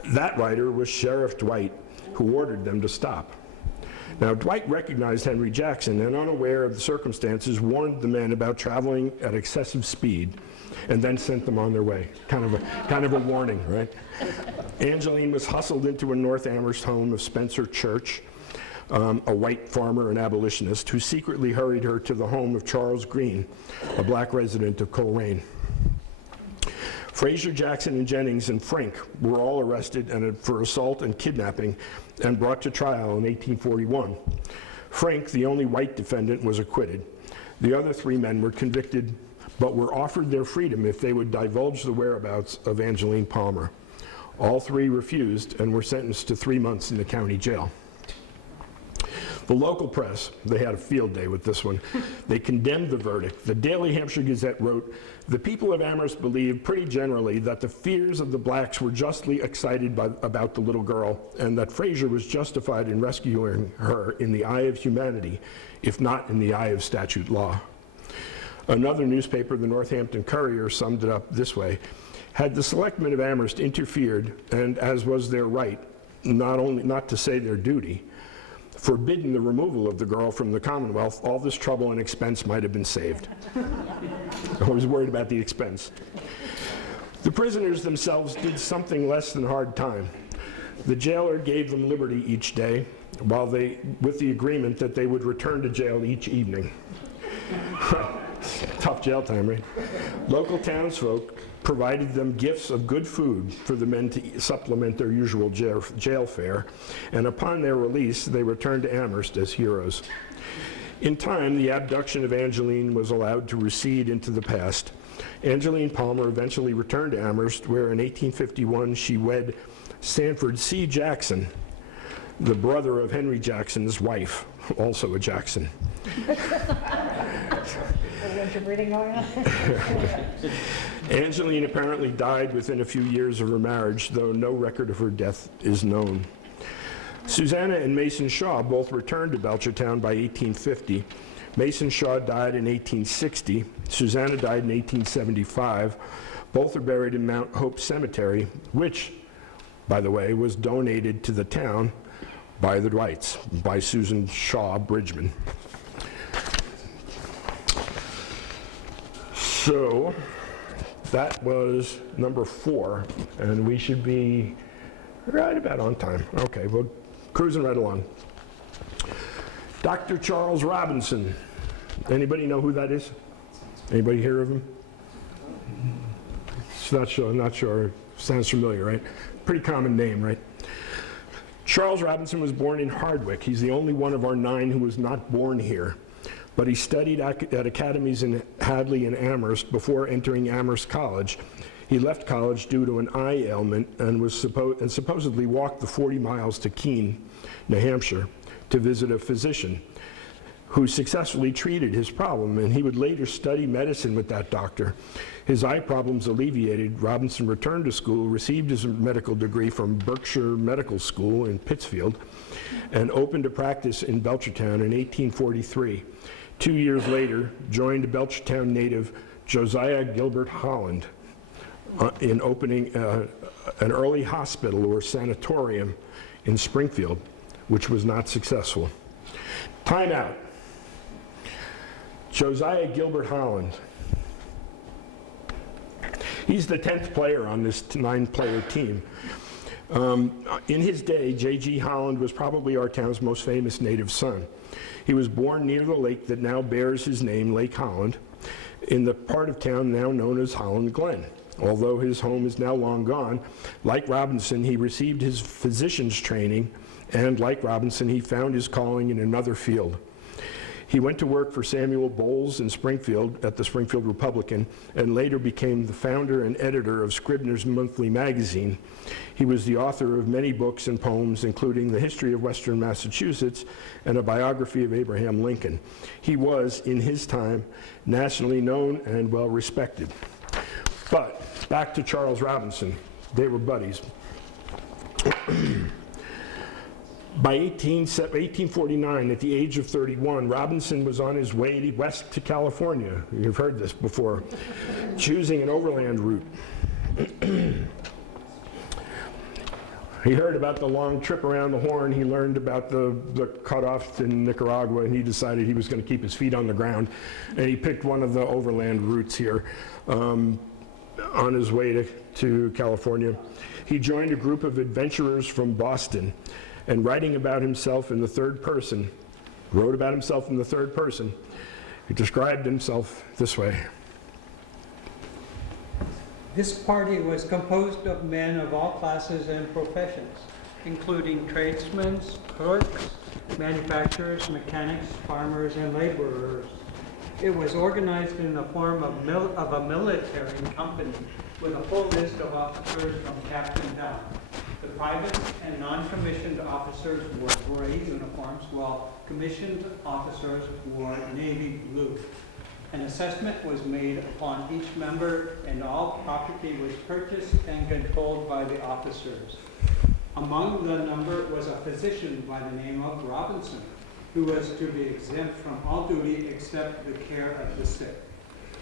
That rider was Sheriff Dwight, who ordered them to stop. Now, Dwight recognized Henry Jackson and, unaware of the circumstances, warned the men about traveling at excessive speed and then sent them on their way. Kind of a warning, right? Angeline was hustled into a North Amherst home of Spencer Church, a white farmer and abolitionist, who secretly hurried her to the home of Charles Green, a black resident of Coleraine. Frazier, Jackson, and Jennings and Frank were all arrested for assault and kidnapping and brought to trial in 1841. Frank, the only white defendant, was acquitted. The other 3 men were convicted but were offered their freedom if they would divulge the whereabouts of Angeline Palmer. All 3 refused and were sentenced to 3 months in the county jail. The local press, they had a field day with this one. They condemned the verdict. The Daily Hampshire Gazette wrote, "The people of Amherst believe pretty generally that the fears of the blacks were justly excited about the little girl, and that Frazier was justified in rescuing her in the eye of humanity, if not in the eye of statute law." Another newspaper, the Northampton Courier, summed it up this way: "Had the selectmen of Amherst interfered, and as was their right, not to say their duty, forbidden the removal of the girl from the Commonwealth, all this trouble and expense might have been saved." I was worried about the expense. The prisoners themselves did something less than hard time. The jailer gave them liberty each day, with the agreement that they would return to jail each evening. Tough jail time, right? Local townsfolk provided them gifts of good food for the men to supplement their usual jail fare, and upon their release, they returned to Amherst as heroes. In time, the abduction of Angeline was allowed to recede into the past. Angeline Palmer eventually returned to Amherst, where in 1851 she wed Sanford C. Jackson, the brother of Henry Jackson's wife, also a Jackson. Interbreeding going on? Angeline apparently died within a few years of her marriage, though no record of her death is known. Susanna and Mason Shaw both returned to Belchertown by 1850. Mason Shaw died in 1860. Susanna died in 1875. Both are buried in Mount Hope Cemetery, which, by the way, was donated to the town by the Dwights, by Susan Shaw Bridgman. So that was number 4, and we should be right about on time. Okay, we're cruising right along. Dr. Charles Robinson. Anybody know who that is? Anybody hear of him? Not sure. Sounds familiar, right? Pretty common name, right? Charles Robinson was born in Hardwick. He's the only one of our 9 who was not born here. But he studied at academies in Hadley and Amherst before entering Amherst College. He left college due to an eye ailment and supposedly walked the 40 miles to Keene, New Hampshire, to visit a physician who successfully treated his problem, and he would later study medicine with that doctor. His eye problems alleviated, Robinson returned to school, received his medical degree from Berkshire Medical School in Pittsfield, and opened a practice in Belchertown in 1843. 2 years later, joined Belchertown native Josiah Gilbert Holland in opening an early hospital or sanatorium in Springfield, which was not successful. Time out. Josiah Gilbert Holland. He's the 10th player on this 9-player team. In his day, J.G. Holland was probably our town's most famous native son. He was born near the lake that now bears his name, Lake Holland, in the part of town now known as Holland Glen. Although his home is now long gone, like Robinson, he received his physician's training, and like Robinson, he found his calling in another field. He went to work for Samuel Bowles in Springfield at the Springfield Republican, and later became the founder and editor of Scribner's Monthly Magazine. He was the author of many books and poems, including The History of Western Massachusetts and a biography of Abraham Lincoln. He was, in his time, nationally known and well respected. But back to Charles Robinson. They were buddies. By 1849, at the age of 31, Robinson was on his way west to California. You've heard this before, choosing an overland route. He heard about the long trip around the Horn. He learned about the cutoffs in Nicaragua, and he decided he was going to keep his feet on the ground. And he picked one of the overland routes here on his way to California. He joined a group of adventurers from Boston, and wrote about himself in the third person, he described himself this way. This party was composed of men of all classes and professions, including tradesmen, clerks, manufacturers, mechanics, farmers, and laborers. It was organized in the form of a military company with a full list of officers from captain down. The privates and non-commissioned officers wore gray uniforms, while commissioned officers wore navy blue. An assessment was made upon each member, and all property was purchased and controlled by the officers. Among the number was a physician by the name of Robinson, who was to be exempt from all duty except the care of the sick.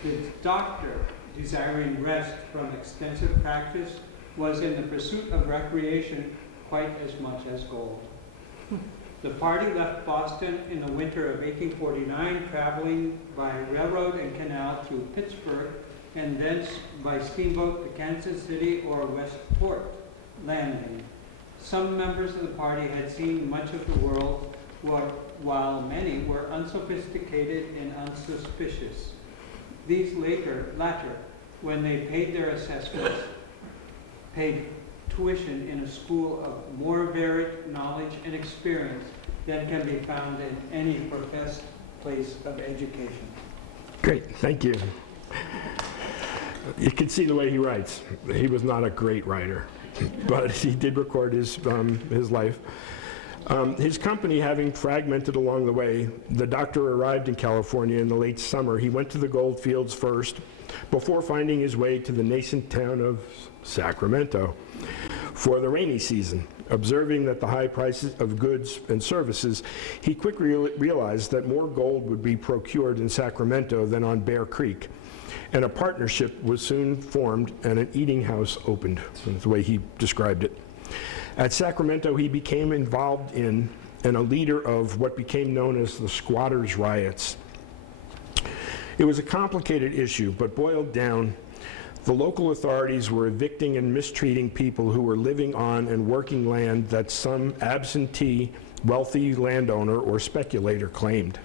The doctor, desiring rest from extensive practice, was in the pursuit of recreation quite as much as gold. The party left Boston in the winter of 1849, traveling by railroad and canal to Pittsburgh, and thence by steamboat to Kansas City or Westport landing. Some members of the party had seen much of the world, while many were unsophisticated and unsuspicious. These latter, when they paid their assessments, paid tuition in a school of more varied knowledge and experience than can be found in any professed place of education. Great, thank you. You can see the way he writes. He was not a great writer, but he did record his life. His company having fragmented along the way, the doctor arrived in California in the late summer. He went to the gold fields first, before finding his way to the nascent town of Sacramento for the rainy season. Observing that the high prices of goods and services, he quickly realized that more gold would be procured in Sacramento than on Bear Creek. And a partnership was soon formed and an eating house opened. That's the way he described it. At Sacramento, he became involved in and a leader of what became known as the squatters' riots. It was a complicated issue, but boiled down, the local authorities were evicting and mistreating people who were living on and working land that some absentee, wealthy landowner or speculator claimed.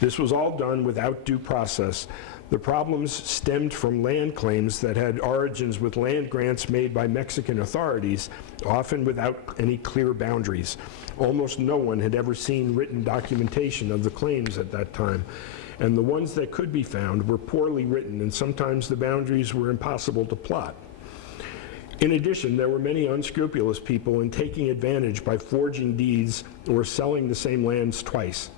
This was all done without due process. The problems stemmed from land claims that had origins with land grants made by Mexican authorities, often without any clear boundaries. Almost no one had ever seen written documentation of the claims at that time, and the ones that could be found were poorly written, and sometimes the boundaries were impossible to plot. In addition, there were many unscrupulous people in taking advantage by forging deeds or selling the same lands twice.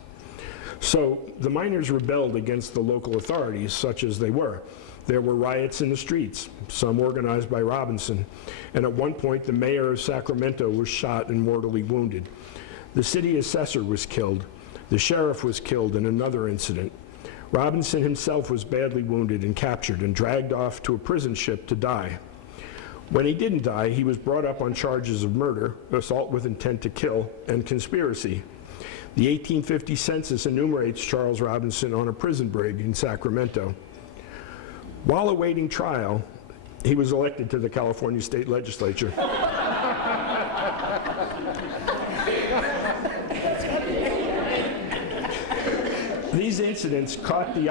So the miners rebelled against the local authorities, such as they were. There were riots in the streets, some organized by Robinson, and at one point the mayor of Sacramento was shot and mortally wounded. The city assessor was killed. The sheriff was killed in another incident. Robinson himself was badly wounded and captured and dragged off to a prison ship to die. When he didn't die, he was brought up on charges of murder, assault with intent to kill, and conspiracy. The 1850 census enumerates Charles Robinson on a prison brig in Sacramento. While awaiting trial, he was elected to the California State Legislature. These incidents caught the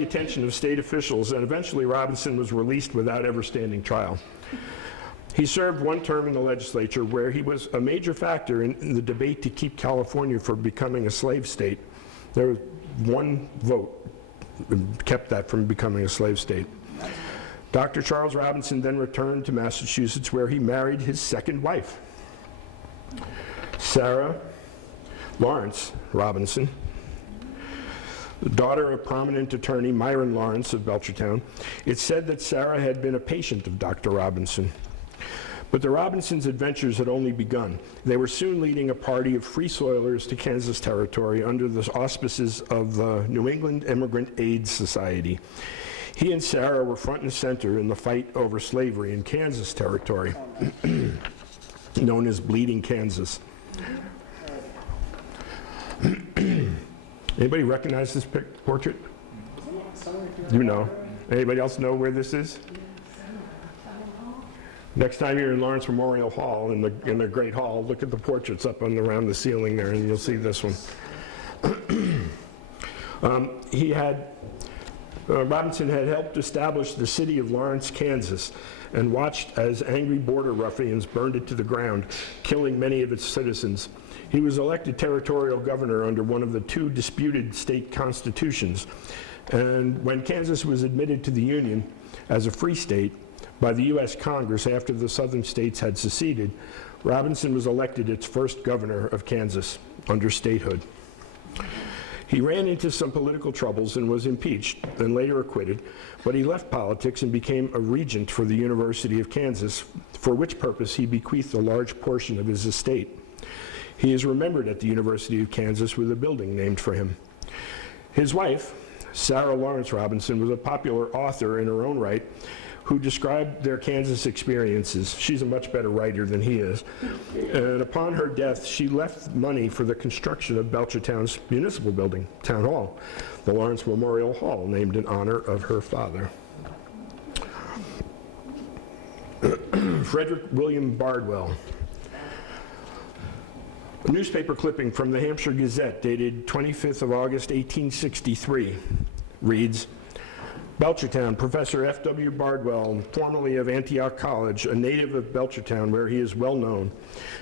attention of state officials, and eventually Robinson was released without ever standing trial. He served one term in the legislature where he was a major factor in the debate to keep California from becoming a slave state. There was one vote that kept that from becoming a slave state. Dr. Charles Robinson then returned to Massachusetts, where he married his second wife, Sarah Lawrence Robinson, the daughter of prominent attorney Myron Lawrence of Belchertown. It's said that Sarah had been a patient of Dr. Robinson. But the Robinsons' adventures had only begun. They were soon leading a party of free soilers to Kansas Territory under the auspices of the New England Immigrant Aid Society. He and Sarah were front and center in the fight over slavery in Kansas Territory. known as Bleeding Kansas. Anybody recognize this portrait? You know. Anybody else know where this is? Next time you're in Lawrence Memorial Hall, in the Great Hall, look at the portraits up around the ceiling there, and you'll see this one. Robinson had helped establish the city of Lawrence, Kansas, and watched as angry border ruffians burned it to the ground, killing many of its citizens. He was elected territorial governor under one of the two disputed state constitutions. And when Kansas was admitted to the Union as a free state by the U.S. Congress after the southern states had seceded, Robinson was elected its first governor of Kansas under statehood. He ran into some political troubles and was impeached, and later acquitted, but he left politics and became a regent for the University of Kansas, for which purpose he bequeathed a large portion of his estate. He is remembered at the University of Kansas with a building named for him. His wife, Sarah Lawrence Robinson, was a popular author in her own right who described their Kansas experiences. She's a much better writer than he is. And upon her death, she left money for the construction of Belchertown's municipal building, Town Hall, the Lawrence Memorial Hall, named in honor of her father. Frederick William Bardwell. A newspaper clipping from the Hampshire Gazette dated 25th of August, 1863 reads, Belchertown, Professor F.W. Bardwell, formerly of Antioch College, a native of Belchertown where he is well known,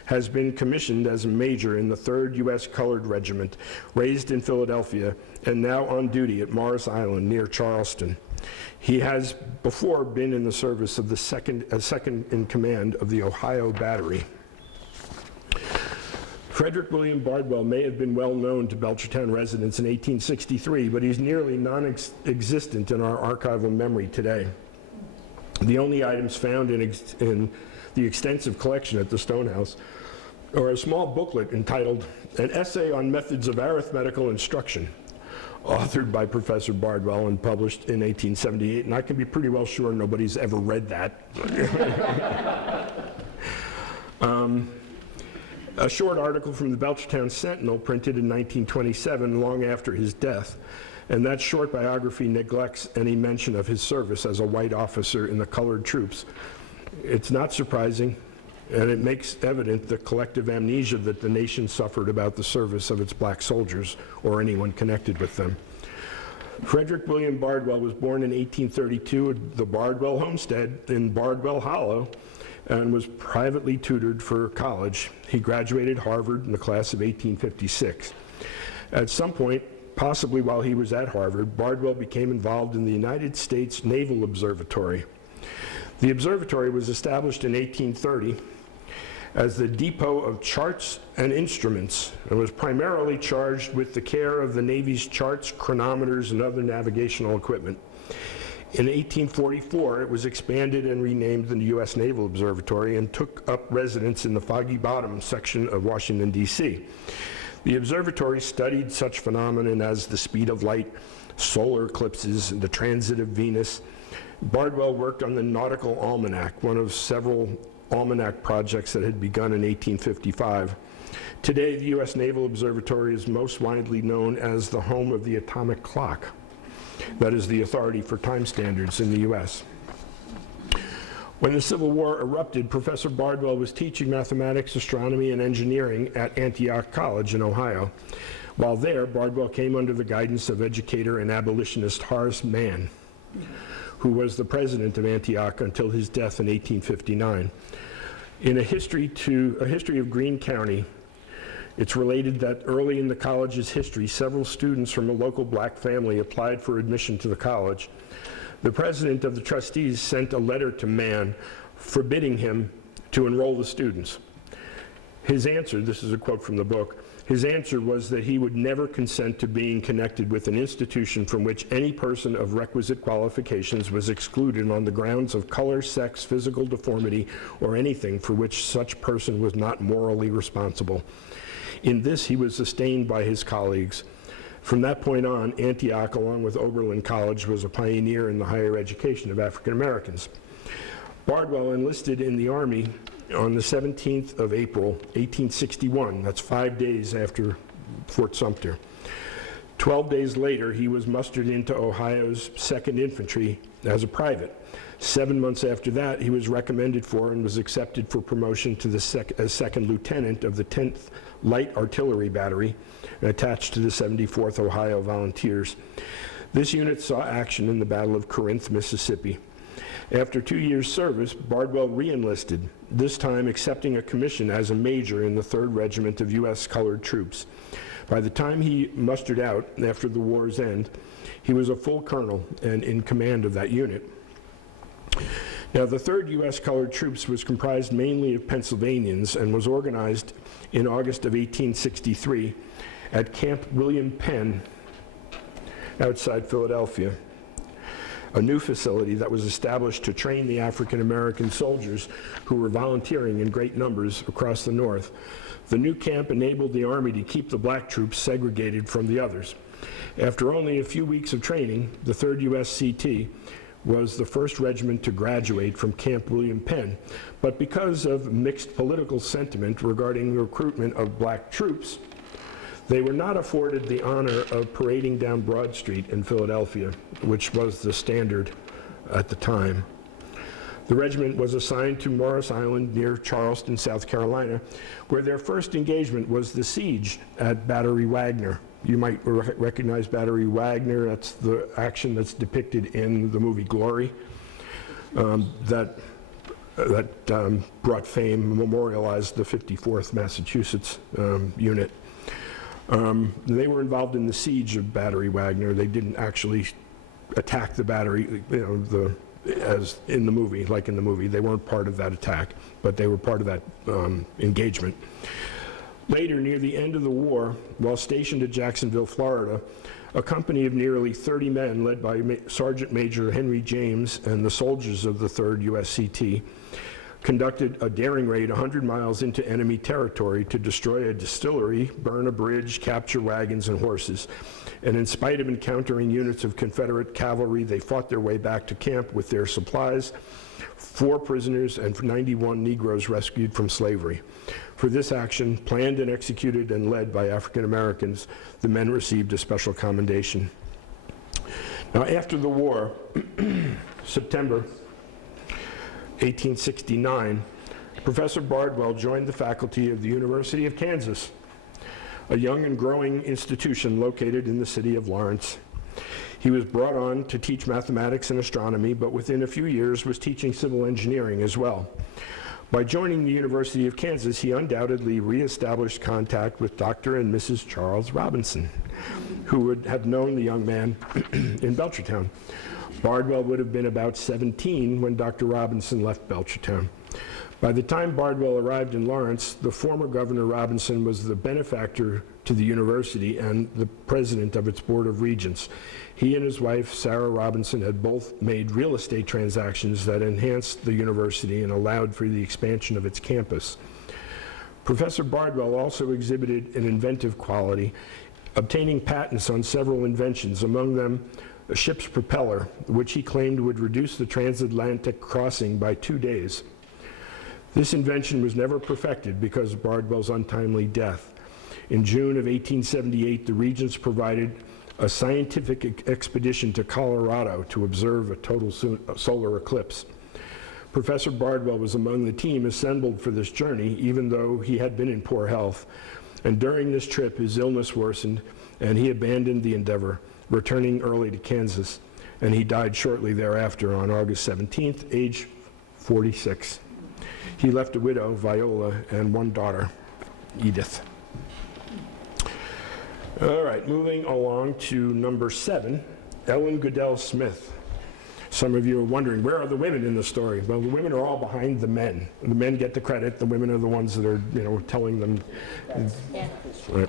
has been commissioned as a major in the 3rd U.S. Colored Regiment, raised in Philadelphia, and now on duty at Morris Island near Charleston. He has before been in the service of the second in command of the Ohio Battery. Frederick William Bardwell may have been well known to Belchertown residents in 1863, but he's nearly non-existent in our archival memory today. The only items found in the extensive collection at the Stonehouse are a small booklet entitled An Essay on Methods of Arithmetical Instruction, authored by Professor Bardwell and published in 1878, and I can be pretty well sure nobody's ever read that. A short article from the Belchertown Sentinel printed in 1927, long after his death, and that short biography neglects any mention of his service as a white officer in the colored troops. It's not surprising, and it makes evident the collective amnesia that the nation suffered about the service of its black soldiers or anyone connected with them. Frederick William Bardwell was born in 1832 at the Bardwell homestead in Bardwell Hollow, and was privately tutored for college. He graduated Harvard in the class of 1856. At some point, possibly while he was at Harvard, Bardwell became involved in the United States Naval Observatory. The observatory was established in 1830 as the depot of charts and instruments, and was primarily charged with the care of the Navy's charts, chronometers, and other navigational equipment. In 1844, it was expanded and renamed the U.S. Naval Observatory and took up residence in the Foggy Bottom section of Washington, D.C. The observatory studied such phenomena as the speed of light, solar eclipses, and the transit of Venus. Bardwell worked on the Nautical Almanac, one of several almanac projects that had begun in 1855. Today, the U.S. Naval Observatory is most widely known as the home of the atomic clock. That is the authority for time standards in the U.S. When the Civil War erupted, Professor Bardwell was teaching mathematics, astronomy, and engineering at Antioch College in Ohio. While there, Bardwell came under the guidance of educator and abolitionist Horace Mann, who was the president of Antioch until his death in 1859. In a history of Greene County, it's related that early in the college's history, several students from a local black family applied for admission to the college. The president of the trustees sent a letter to Mann forbidding him to enroll the students. His answer, this is a quote from the book, his answer was that he would never consent to being connected with an institution from which any person of requisite qualifications was excluded on the grounds of color, sex, physical deformity, or anything for which such person was not morally responsible. In this, he was sustained by his colleagues. From that point on, Antioch, along with Oberlin College, was a pioneer in the higher education of African Americans. Bardwell enlisted in the Army on the 17th of April, 1861. That's 5 days after Fort Sumter. 12 days later, he was mustered into Ohio's 2nd Infantry as a private. 7 months after that, he was recommended for and was accepted for promotion to the as second lieutenant of the 10th Light Artillery Battery, attached to the 74th Ohio Volunteers. This unit saw action in the Battle of Corinth, Mississippi. After 2 years' service, Bardwell re-enlisted, this time accepting a commission as a major in the 3rd Regiment of U.S. Colored Troops. By the time he mustered out after the war's end, he was a full colonel and in command of that unit. Now, the 3rd U.S. Colored Troops was comprised mainly of Pennsylvanians and was organized in August of 1863 at Camp William Penn outside Philadelphia, a new facility that was established to train the African-American soldiers who were volunteering in great numbers across the North. The new camp enabled the Army to keep the black troops segregated from the others. After only a few weeks of training, the 3rd USCT was the first regiment to graduate from Camp William Penn. But because of mixed political sentiment regarding the recruitment of black troops, they were not afforded the honor of parading down Broad Street in Philadelphia, which was the standard at the time. The regiment was assigned to Morris Island near Charleston, South Carolina, where their first engagement was the siege at Battery Wagner. You might recognize Battery Wagner. That's the action that's depicted in the movie Glory that brought fame, memorialized the 54th Massachusetts unit. They were involved in the siege of Battery Wagner. They didn't actually attack the battery, as in the movie, like in the movie. They weren't part of that attack, but they were part of that engagement. Later, near the end of the war, while stationed at Jacksonville, Florida, a company of nearly 30 men led by Sergeant Major Henry James and the soldiers of the 3rd USCT conducted a daring raid 100 miles into enemy territory to destroy a distillery, burn a bridge, capture wagons and horses. And in spite of encountering units of Confederate cavalry, they fought their way back to camp with their supplies, 4 prisoners and 91 Negroes rescued from slavery. For this action, planned and executed and led by African Americans, the men received a special commendation. Now, after the war, September 1869, Professor Bardwell joined the faculty of the University of Kansas, a young and growing institution located in the city of Lawrence. He was brought on to teach mathematics and astronomy, but within a few years was teaching civil engineering as well. By joining the University of Kansas, he undoubtedly reestablished contact with Dr. and Mrs. Charles Robinson, who would have known the young man in Belchertown. Bardwell would have been about 17 when Dr. Robinson left Belchertown. By the time Bardwell arrived in Lawrence, the former Governor Robinson was the benefactor to the university and the president of its Board of Regents. He and his wife, Sarah Robinson, had both made real estate transactions that enhanced the university and allowed for the expansion of its campus. Professor Bardwell also exhibited an inventive quality, obtaining patents on several inventions, among them a ship's propeller, which he claimed would reduce the transatlantic crossing by 2 days. This invention was never perfected because of Bardwell's untimely death. In June of 1878, the Regents provided a scientific expedition to Colorado to observe a total solar eclipse. Professor Bardwell was among the team assembled for this journey, even though he had been in poor health. And during this trip, his illness worsened, and he abandoned the endeavor, returning early to Kansas. And he died shortly thereafter on August 17th, age 46. He left a widow, Viola, and 1 daughter, Edith. All right, moving along to number 7, Ellen Goodell Smith. Some of you are wondering, where are the women in the story? Well, the women are all behind the men. The men get the credit. The women are the ones that are, telling them. Yeah. Right.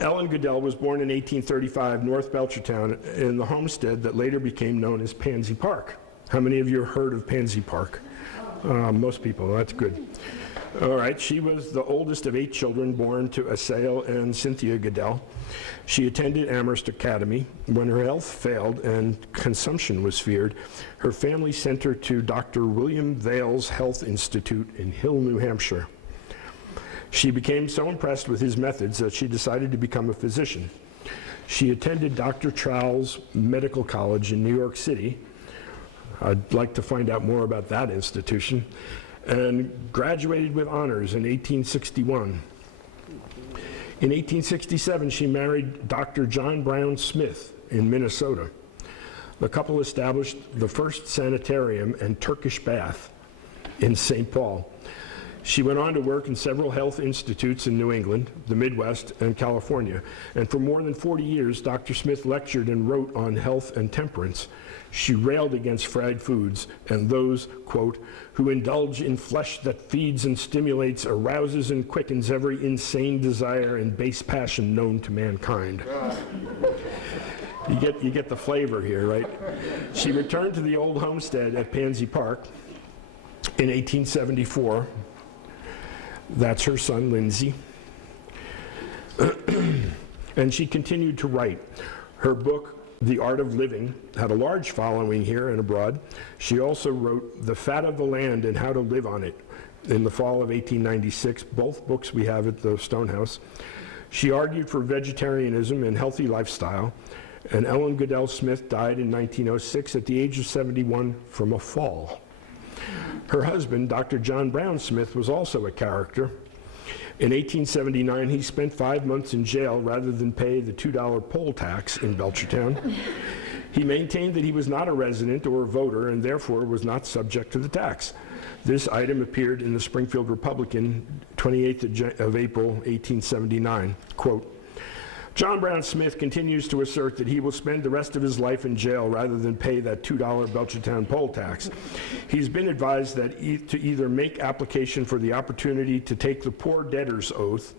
Ellen Goodell was born in 1835, North Belchertown, in the homestead that later became known as Pansy Park. How many of you heard of Pansy Park? Most people. That's good. All right, she was the oldest of 8 children born to Asael and Cynthia Goodell. She attended Amherst Academy. When her health failed and consumption was feared, her family sent her to Dr. William Vale's Health Institute in Hill, New Hampshire. She became so impressed with his methods that she decided to become a physician. She attended Dr. Trowell's Medical College in New York City. I'd like to find out more about that institution, and graduated with honors in 1861. In 1867, she married Dr. John Brown Smith in Minnesota. The couple established the first sanitarium and Turkish bath in St. Paul. She went on to work in several health institutes in New England, the Midwest, and California. And for more than 40 years, Dr. Smith lectured and wrote on health and temperance. She railed against fried foods and those, quote, who indulge in flesh that feeds and stimulates, arouses and quickens every insane desire and base passion known to mankind. You get the flavor here, right? She returned to the old homestead at Pansy Park in 1874. That's her son, Lindsay. And she continued to write. Her book, The Art of Living, had a large following here and abroad. She also wrote The Fat of the Land and How to Live on It in the fall of 1896. Both books we have at the Stonehouse. She argued for vegetarianism and healthy lifestyle. And Ellen Goodell Smith died in 1906 at the age of 71 from a fall. Her husband, Dr. John Brown Smith, was also a character. In 1879, he spent 5 months in jail rather than pay the $2 poll tax in Belchertown. He maintained that he was not a resident or a voter and therefore was not subject to the tax. This item appeared in the Springfield Republican, 28th of April, 1879. Quote, John Brown Smith continues to assert that he will spend the rest of his life in jail rather than pay that $2 Belchertown poll tax. He's been advised that to either make application for the opportunity to take the poor debtor's oath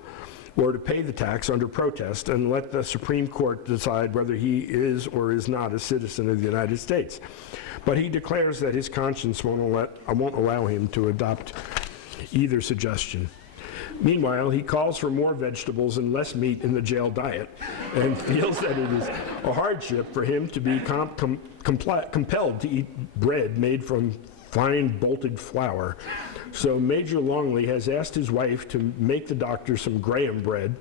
or to pay the tax under protest and let the Supreme Court decide whether he is or is not a citizen of the United States. But he declares that his conscience won't allow him to adopt either suggestion. Meanwhile, he calls for more vegetables and less meat in the jail diet and feels that it is a hardship for him to be compelled to eat bread made from fine bolted flour. So Major Longley has asked his wife to make the doctor some Graham bread,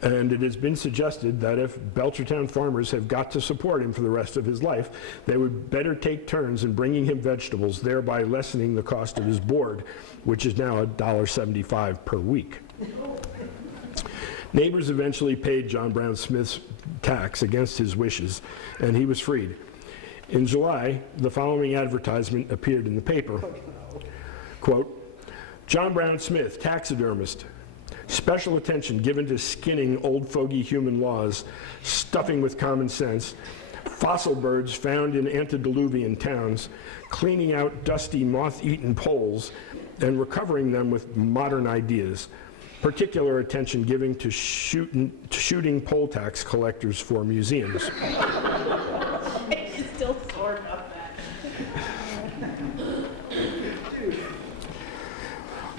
and it has been suggested that if Belchertown farmers have got to support him for the rest of his life, they would better take turns in bringing him vegetables, thereby lessening the cost of his board, which is now $1.75 per week. Neighbors eventually paid John Brown Smith's tax against his wishes, and he was freed. In July, the following advertisement appeared in the paper. Quote, John Brown Smith, taxidermist. Special attention given to skinning old fogey human laws, stuffing with common sense, fossil birds found in antediluvian towns, cleaning out dusty moth-eaten poles, and recovering them with modern ideas. Particular attention given to shooting poll tax collectors for museums. It's still sore about that.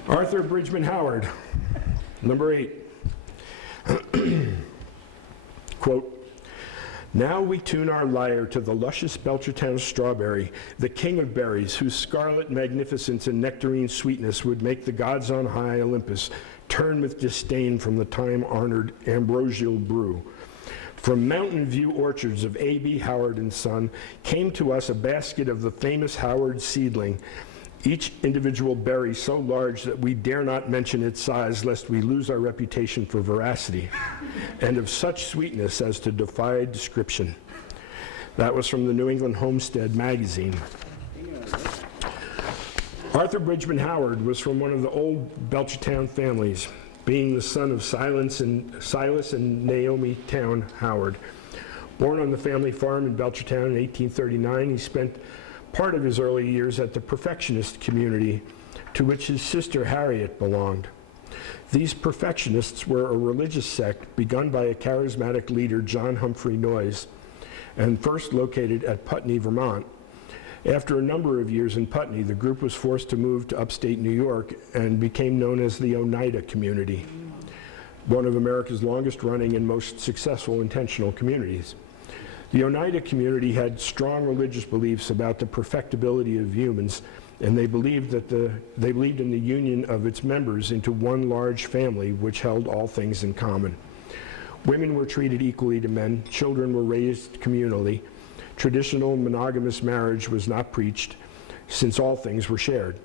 Arthur Bridgman Howard, number 8. Quote, now we tune our lyre to the luscious Belchertown strawberry, the king of berries, whose scarlet magnificence and nectarine sweetness would make the gods on high Olympus turn with disdain from the time-honored ambrosial brew. From Mountain View orchards of A.B. Howard and Son came to us a basket of the famous Howard seedling, each individual berry so large that we dare not mention its size lest we lose our reputation for veracity, and of such sweetness as to defy description. That was from the New England Homestead magazine. Arthur Bridgman Howard was from one of the old Belchertown families, being the son of Silas and Naomi Town Howard. Born on the family farm in Belchertown in 1839, he spent part of his early years at the Perfectionist community, to which his sister Harriet belonged. These Perfectionists were a religious sect begun by a charismatic leader, John Humphrey Noyes, and first located at Putney, Vermont. After a number of years in Putney, the group was forced to move to upstate New York and became known as the Oneida Community, one of America's longest running and most successful intentional communities. The Oneida community had strong religious beliefs about the perfectibility of humans, and they believed in the union of its members into one large family which held all things in common. Women were treated equally to men, children were raised communally, traditional monogamous marriage was not preached, since all things were shared.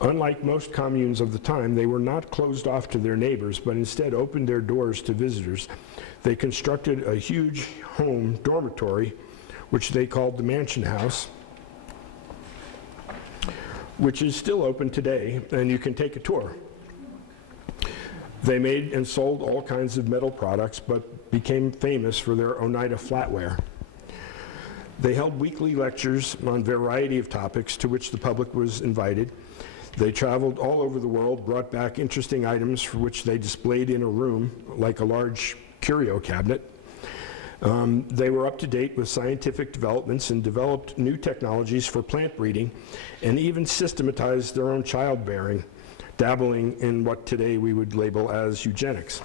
Unlike most communes of the time, they were not closed off to their neighbors, but instead opened their doors to visitors. They constructed a huge home dormitory, which they called the Mansion House, which is still open today, and you can take a tour. They made and sold all kinds of metal products, but became famous for their Oneida flatware. They held weekly lectures on a variety of topics to which the public was invited. They traveled all over the world, brought back interesting items for which they displayed in a room, like a large curio cabinet. They were up to date with scientific developments and developed new technologies for plant breeding, and even systematized their own childbearing, dabbling in what today we would label as eugenics.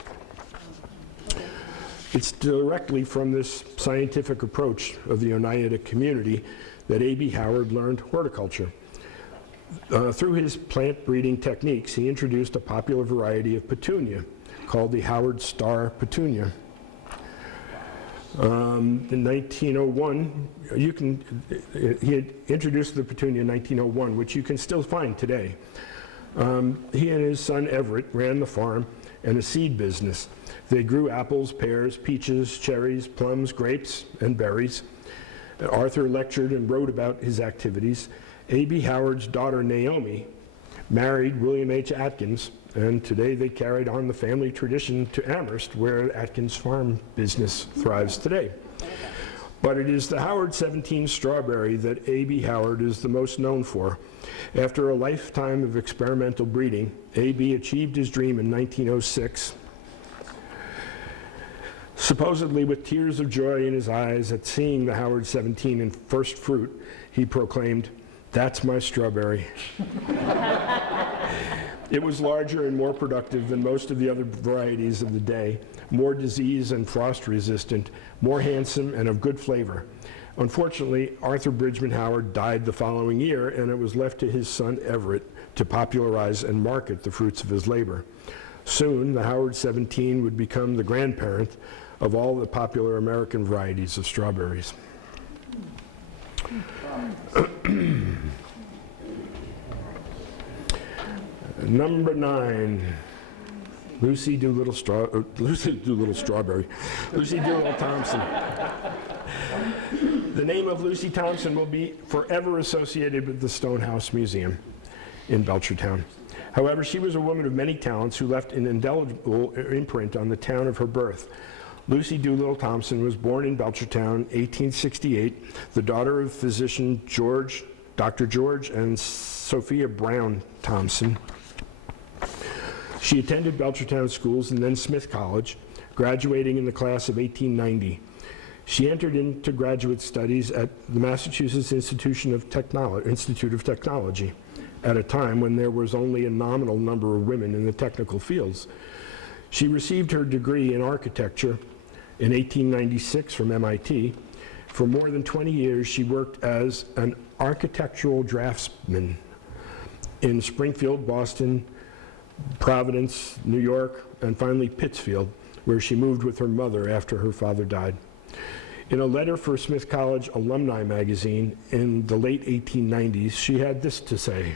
It's directly from this scientific approach of the Oneida community that A.B. Howard learned horticulture. Through his plant breeding techniques, he introduced a popular variety of petunia called the Howard Star petunia. In 1901, he had introduced the petunia in 1901, which you can still find today. He and his son Everett ran the farm and a seed business. They grew apples, pears, peaches, cherries, plums, grapes, and berries. Arthur lectured and wrote about his activities. A.B. Howard's daughter Naomi married William H. Atkins, and today they carried on the family tradition to Amherst, where Atkins farm business thrives today. But it is the Howard 17 strawberry that A.B. Howard is the most known for. After a lifetime of experimental breeding, A.B. achieved his dream in 1906. Supposedly with tears of joy in his eyes at seeing the Howard 17 in first fruit, he proclaimed, "That's my strawberry." It was larger and more productive than most of the other varieties of the day, more disease and frost resistant, more handsome and of good flavor. Unfortunately, Arthur Bridgman Howard died the following year, and it was left to his son Everett to popularize and market the fruits of his labor. Soon, the Howard 17 would become the grandparent of all the popular American varieties of strawberries. Number 9, Lucy Doolittle Strawberry. Lucy Doolittle Thompson. The name of Lucy Thompson will be forever associated with the Stonehouse Museum in Belchertown. However, she was a woman of many talents who left an indelible imprint on the town of her birth. Lucy Doolittle Thompson was born in Belchertown, 1868, the daughter of physician Dr. George and Sophia Brown Thompson. She attended Belchertown schools and then Smith College, graduating in the class of 1890. She entered into graduate studies at the Massachusetts Institute of Technology, at a time when there was only a nominal number of women in the technical fields. She received her degree in architecture in 1896 from MIT. For more than 20 years, she worked as an architectural draftsman in Springfield, Boston, Providence, New York, and finally Pittsfield, where she moved with her mother after her father died. In a letter for Smith College Alumni magazine in the late 1890s, she had this to say.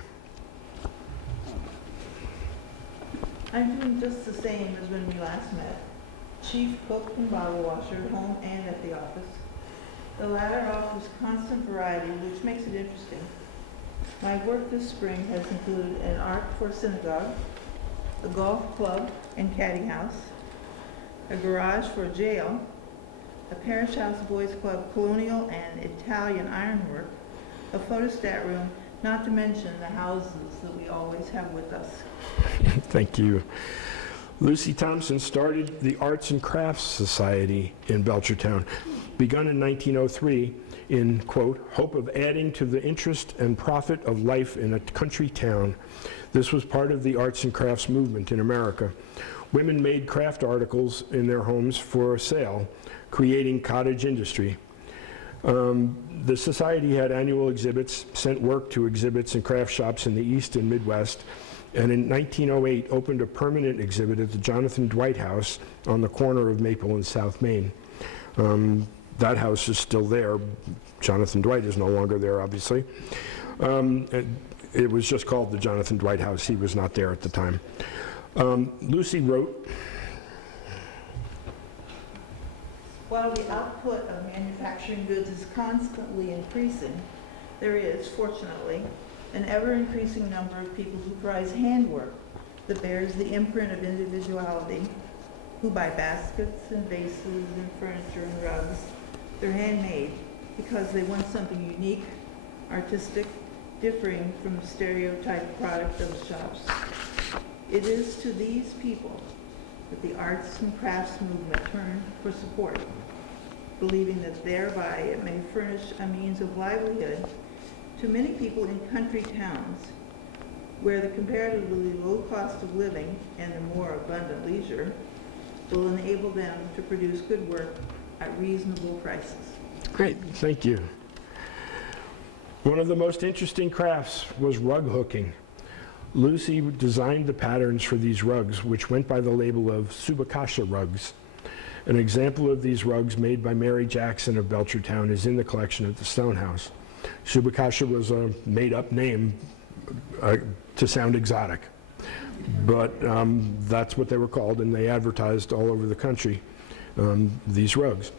I'm doing just the same as when we last met. Chief cook and bottle washer at home and at the office. The latter offers constant variety, which makes it interesting. My work this spring has included an art for a synagogue, a golf club and caddy house, a garage for a jail, a parish house boys club colonial and Italian ironwork, a photostat room, not to mention the houses that we always have with us. Thank you. Lucy Thompson started the Arts and Crafts Society in Belchertown. begun in 1903 in, quote, hope of adding to the interest and profit of life in a country town. This was part of the arts and crafts movement in America. Women made craft articles in their homes for sale, creating cottage industry. The society had annual exhibits, sent work to exhibits and craft shops in the East and Midwest, and in 1908 opened a permanent exhibit at the Jonathan Dwight House on the corner of Maple and South Main. That house is still there. Jonathan Dwight is no longer there, obviously. It was just called the Jonathan Dwight House. He was not there at the time. Lucy wrote, while the output of manufacturing goods is constantly increasing, there is, fortunately, an ever-increasing number of people who prize handwork that bears the imprint of individuality, who buy baskets and vases and furniture and rugs. They're handmade because they want something unique, artistic, differing from the stereotyped product of the shops. It is to these people that the arts and crafts movement turned for support, believing that thereby it may furnish a means of livelihood to many people in country towns, where the comparatively low cost of living and the more abundant leisure will enable them to produce good work at reasonable prices. great, thank you. One of the most interesting crafts was rug hooking. Lucy designed the patterns for these rugs, which went by the label of Subakasha rugs. An example of these rugs made by Mary Jackson of Belchertown is in the collection at the Stone House. Subakasha was a made-up name to sound exotic, but that's what they were called, and they advertised all over the country, these rugs.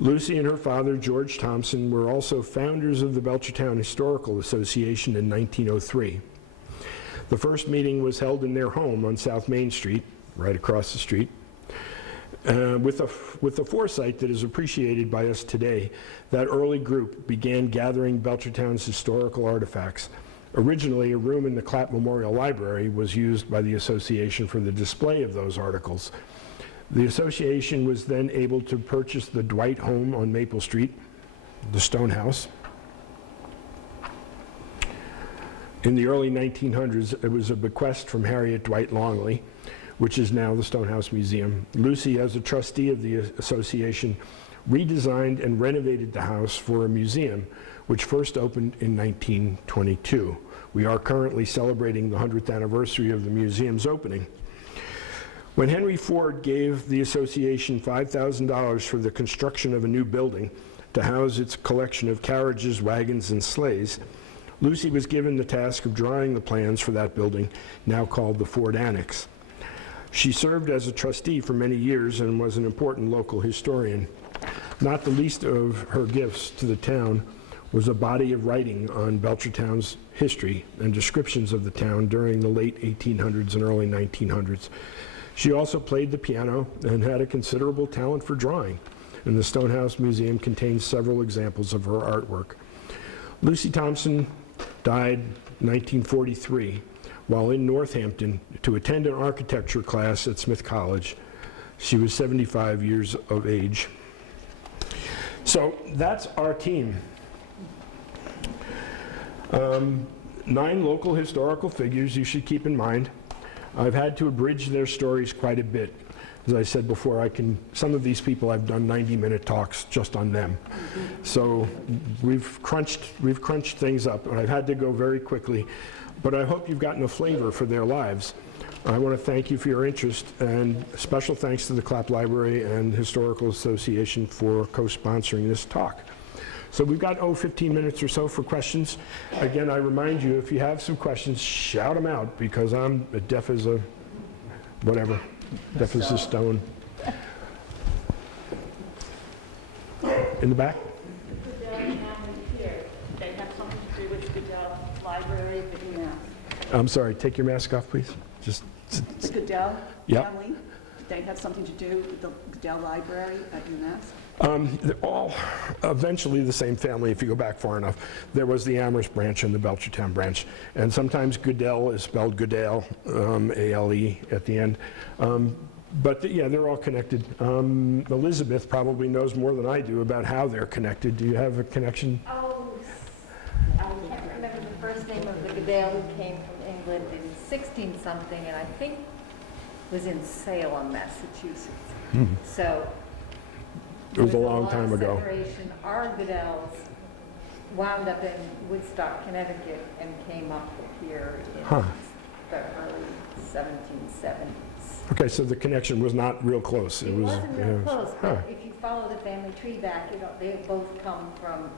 Lucy and her father, George Thompson, were also founders of the Belchertown Historical Association in 1903. The first meeting was held in their home on South Main Street, right across the street, with the foresight that is appreciated by us today. That early group began gathering Belchertown's historical artifacts. Originally, a room in the Clapp Memorial Library was used by the association for the display of those articles. The association was then able to purchase the Dwight home on Maple Street, the Stone House. In the early 1900s, it was a bequest from Harriet Dwight Longley, which is now the Stonehouse Museum. Lucy, as a trustee of the association, redesigned and renovated the house for a museum, which first opened in 1922. We are currently celebrating the 100th anniversary of the museum's opening. When Henry Ford gave the association $5,000 for the construction of a new building to house its collection of carriages, wagons, and sleighs, Lucy was given the task of drawing the plans for that building, now called the Ford Annex. She served as a trustee for many years and was an important local historian. Not the least of her gifts to the town was a body of writing on Belchertown's history and descriptions of the town during the late 1800s and early 1900s. She also played the piano and had a considerable talent for drawing, and the Stonehouse Museum contains several examples of her artwork. Lucy Thompson died in 1943 while in Northampton to attend an architecture class at Smith College. She was 75 years of age. So that's our team. 9 local historical figures you should keep in mind. I've had to abridge their stories quite a bit. As I said before, some of these people I've done 90-minute talks just on them. So we've crunched things up, and I've had to go very quickly, but I hope you've gotten a flavor for their lives. I want to thank you for your interest, and special thanks to the Clapp Library and Historical Association for co-sponsoring this talk. So we've got, 15 minutes or so for questions. Again, I remind you, if you have some questions, shout them out, because I'm deaf as a whatever. Deaf as a stone. In the back? The Goodell family here, they have something to do with the Goodell Library at UMass. I'm sorry, take your mask off, please. Just. The Goodell Yep. family, they have something to do with the Goodell Library at UMass? They're all eventually the same family if you go back far enough. There was the Amherst branch and the Belchertown branch. And sometimes Goodell is spelled Goodale, A-L-E at the end. But yeah, they're all connected. Elizabeth probably knows more than I do about how they're connected. Do you have a connection? Oh, I can't remember the first name of the Goodale who came from England in 16-something, and I think was in Salem, Massachusetts. So It was a there long lot time of ago. separation. Our Goodales wound up in Woodstock, Connecticut, and came up here in Huh. the early 1770s. Okay, so the connection was not real close. It wasn't real close, Huh. but if you follow the family tree back, you know, they both come from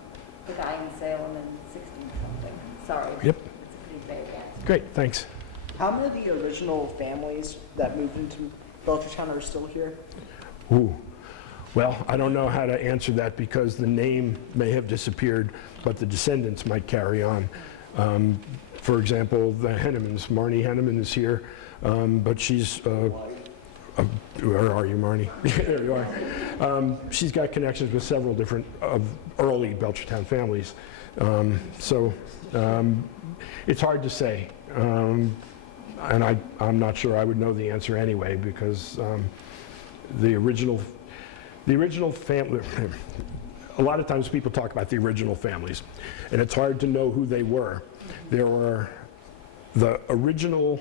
the guy in Salem in 16-something. Sorry. Yep. It's a pretty vague answer. Great, thanks. How many of the original families that moved into Belchertown are still here? Ooh. Well, I don't know how to answer that because the name may have disappeared, but the descendants might carry on. For example, the Hennemans, Marnie Henneman is here, but she's, where are you, Marnie? There you are. She's got connections with several different early Belchertown families. It's hard to say. And I'm not sure I would know the answer anyway because the original family, a lot of times people talk about the original families, and it's hard to know who they were. There were the original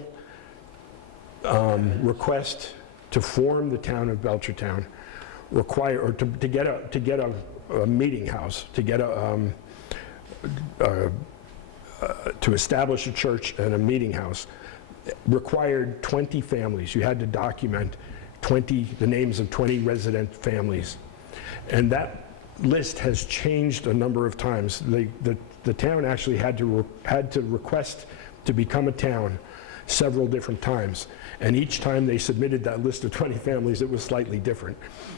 request to form the town of Belchertown, to get a meeting house, to establish a church and a meeting house, required 20 families. You had to document the names of 20 resident families. And that list has changed a number of times. The town actually had to request to become a town several different times. And each time they submitted that list of 20 families, it was slightly different.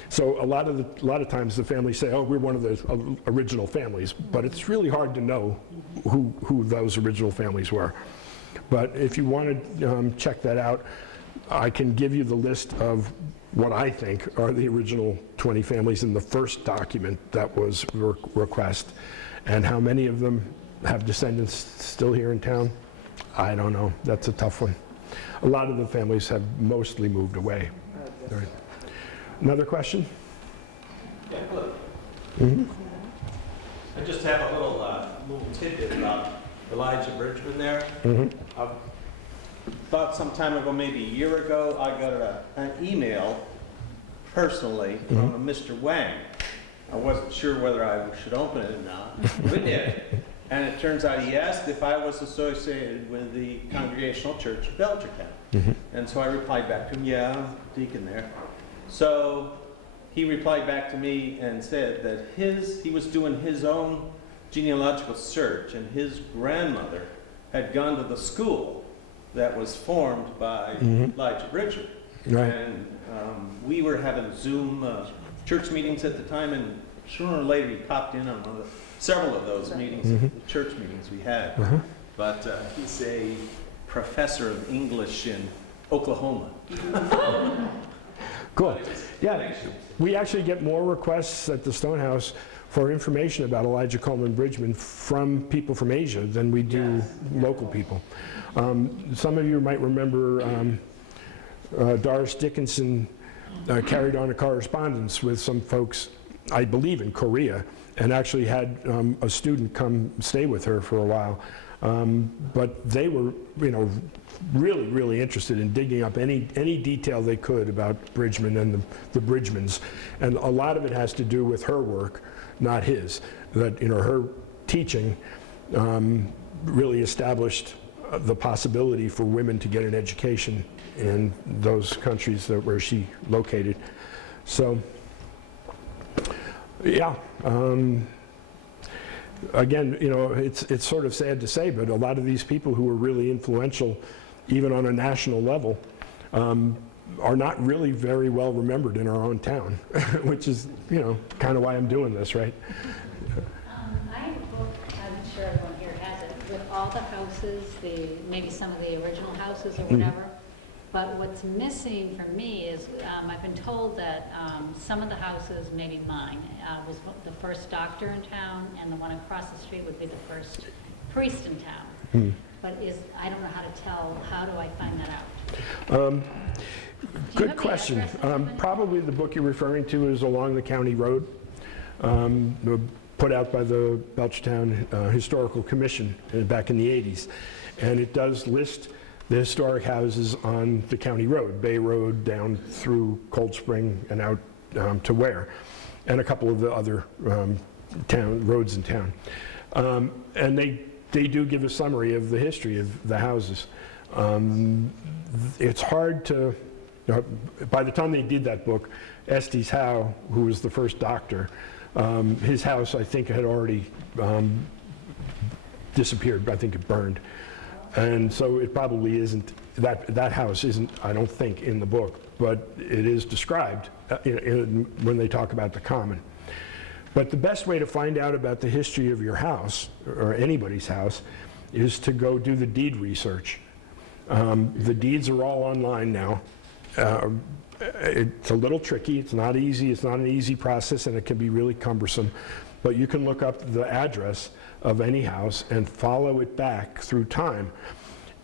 So a lot of times the families say, oh, we're one of those original families, but it's really hard to know who those original families were. But if you want to check that out, I can give you the list of what I think are the original 20 families in the first document that was request. And how many of them have descendants still here in town? I don't know. That's a tough one. A lot of the families have mostly moved away. All right. Another question? Yeah, look. Mm-hmm. I just have a little tidbit about Elijah Bridgman there. Mm-hmm. I thought some time ago, maybe a year ago, I got an email personally from a Mr. Wang. I wasn't sure whether I should open it or not. We did. And it turns out he asked if I was associated with the Congregational Church of Belchertown. And so I replied back to him, yeah, I'm a deacon there. So he replied back to me and said that he was doing his own genealogical search, and his grandmother had gone to the school that was formed by Elijah Bridgman. Right. And we were having Zoom church meetings at the time, and sooner or later he popped in on several of those meetings, the church meetings we had. But he's a professor of English in Oklahoma. Cool. Yeah, we actually get more requests at the Stonehouse for information about Elijah Coleman Bridgman from people from Asia than we do local people. Some of you might remember Doris Dickinson carried on a correspondence with some folks, I believe in Korea, and actually had a student come stay with her for a while. But they were, really, really interested in digging up any detail they could about Bridgman and the Bridgmans. And a lot of it has to do with her work, not his. That, her teaching really established the possibility for women to get an education in those countries where she located. So, yeah. Again, it's sort of sad to say, but a lot of these people who were really influential, even on a national level, are not really very well remembered in our own town, which is, kind of why I'm doing this, right? I have a book, I'm sure everyone here has it, with all the houses, maybe some of the original houses or whatever. But what's missing for me is, I've been told that some of the houses, maybe mine, was the first doctor in town, and the one across the street would be the first priest in town. but I don't know how to tell, how do I find that out? Um, Do you Good have the question. address of it? Probably the book you're referring to is Along the County Road, put out by the Belchertown Historical Commission back in the 80s. And it does list the historic houses on the county road, Bay Road down through Cold Spring and out to Ware, and a couple of the other roads in town. And they do give a summary of the history of the houses. It's hard to, by the time they did that book, Estes Howe, who was the first doctor, his house, I think, had already disappeared. I think it burned. And so it probably isn't, that house isn't, I don't think, in the book, but it is described when they talk about the common. But the best way to find out about the history of your house, or anybody's house, is to go do the deed research. The deeds are all online now. It's a little tricky, it's not easy, it's not an easy process, and it can be really cumbersome. But you can look up the address of any house and follow it back through time.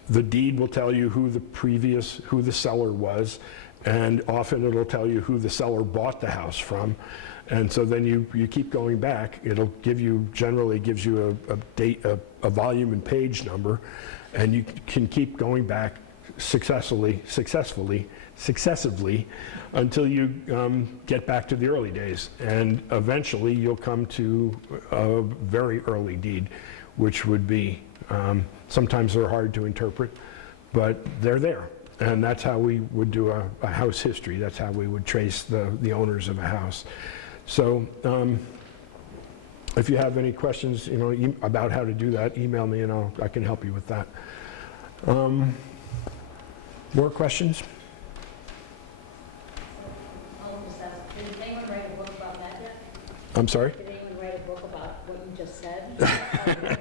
The deed will tell you who the seller was, and often it'll tell you who the seller bought the house from. And so then you keep going back. It'll generally gives you a date, a volume and page number, and you can keep going back successively until you get back to the early days. And eventually you'll come to a very early deed, which would be, sometimes they're hard to interpret, but they're there. And that's how we would do a house history. That's how we would trace the owners of a house. So if you have any questions, about how to do that, email me and I can help you with that. More questions? I'll just ask, did anyone write a book about that yet? I'm sorry? Did anyone write a book about what you just said?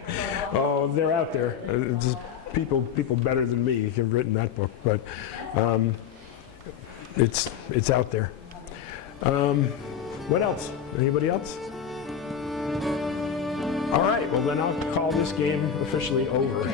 Oh, they're out there. Just people better than me have written that book, but it's out there. What else? Anybody else? All right, well then I'll call this game officially over.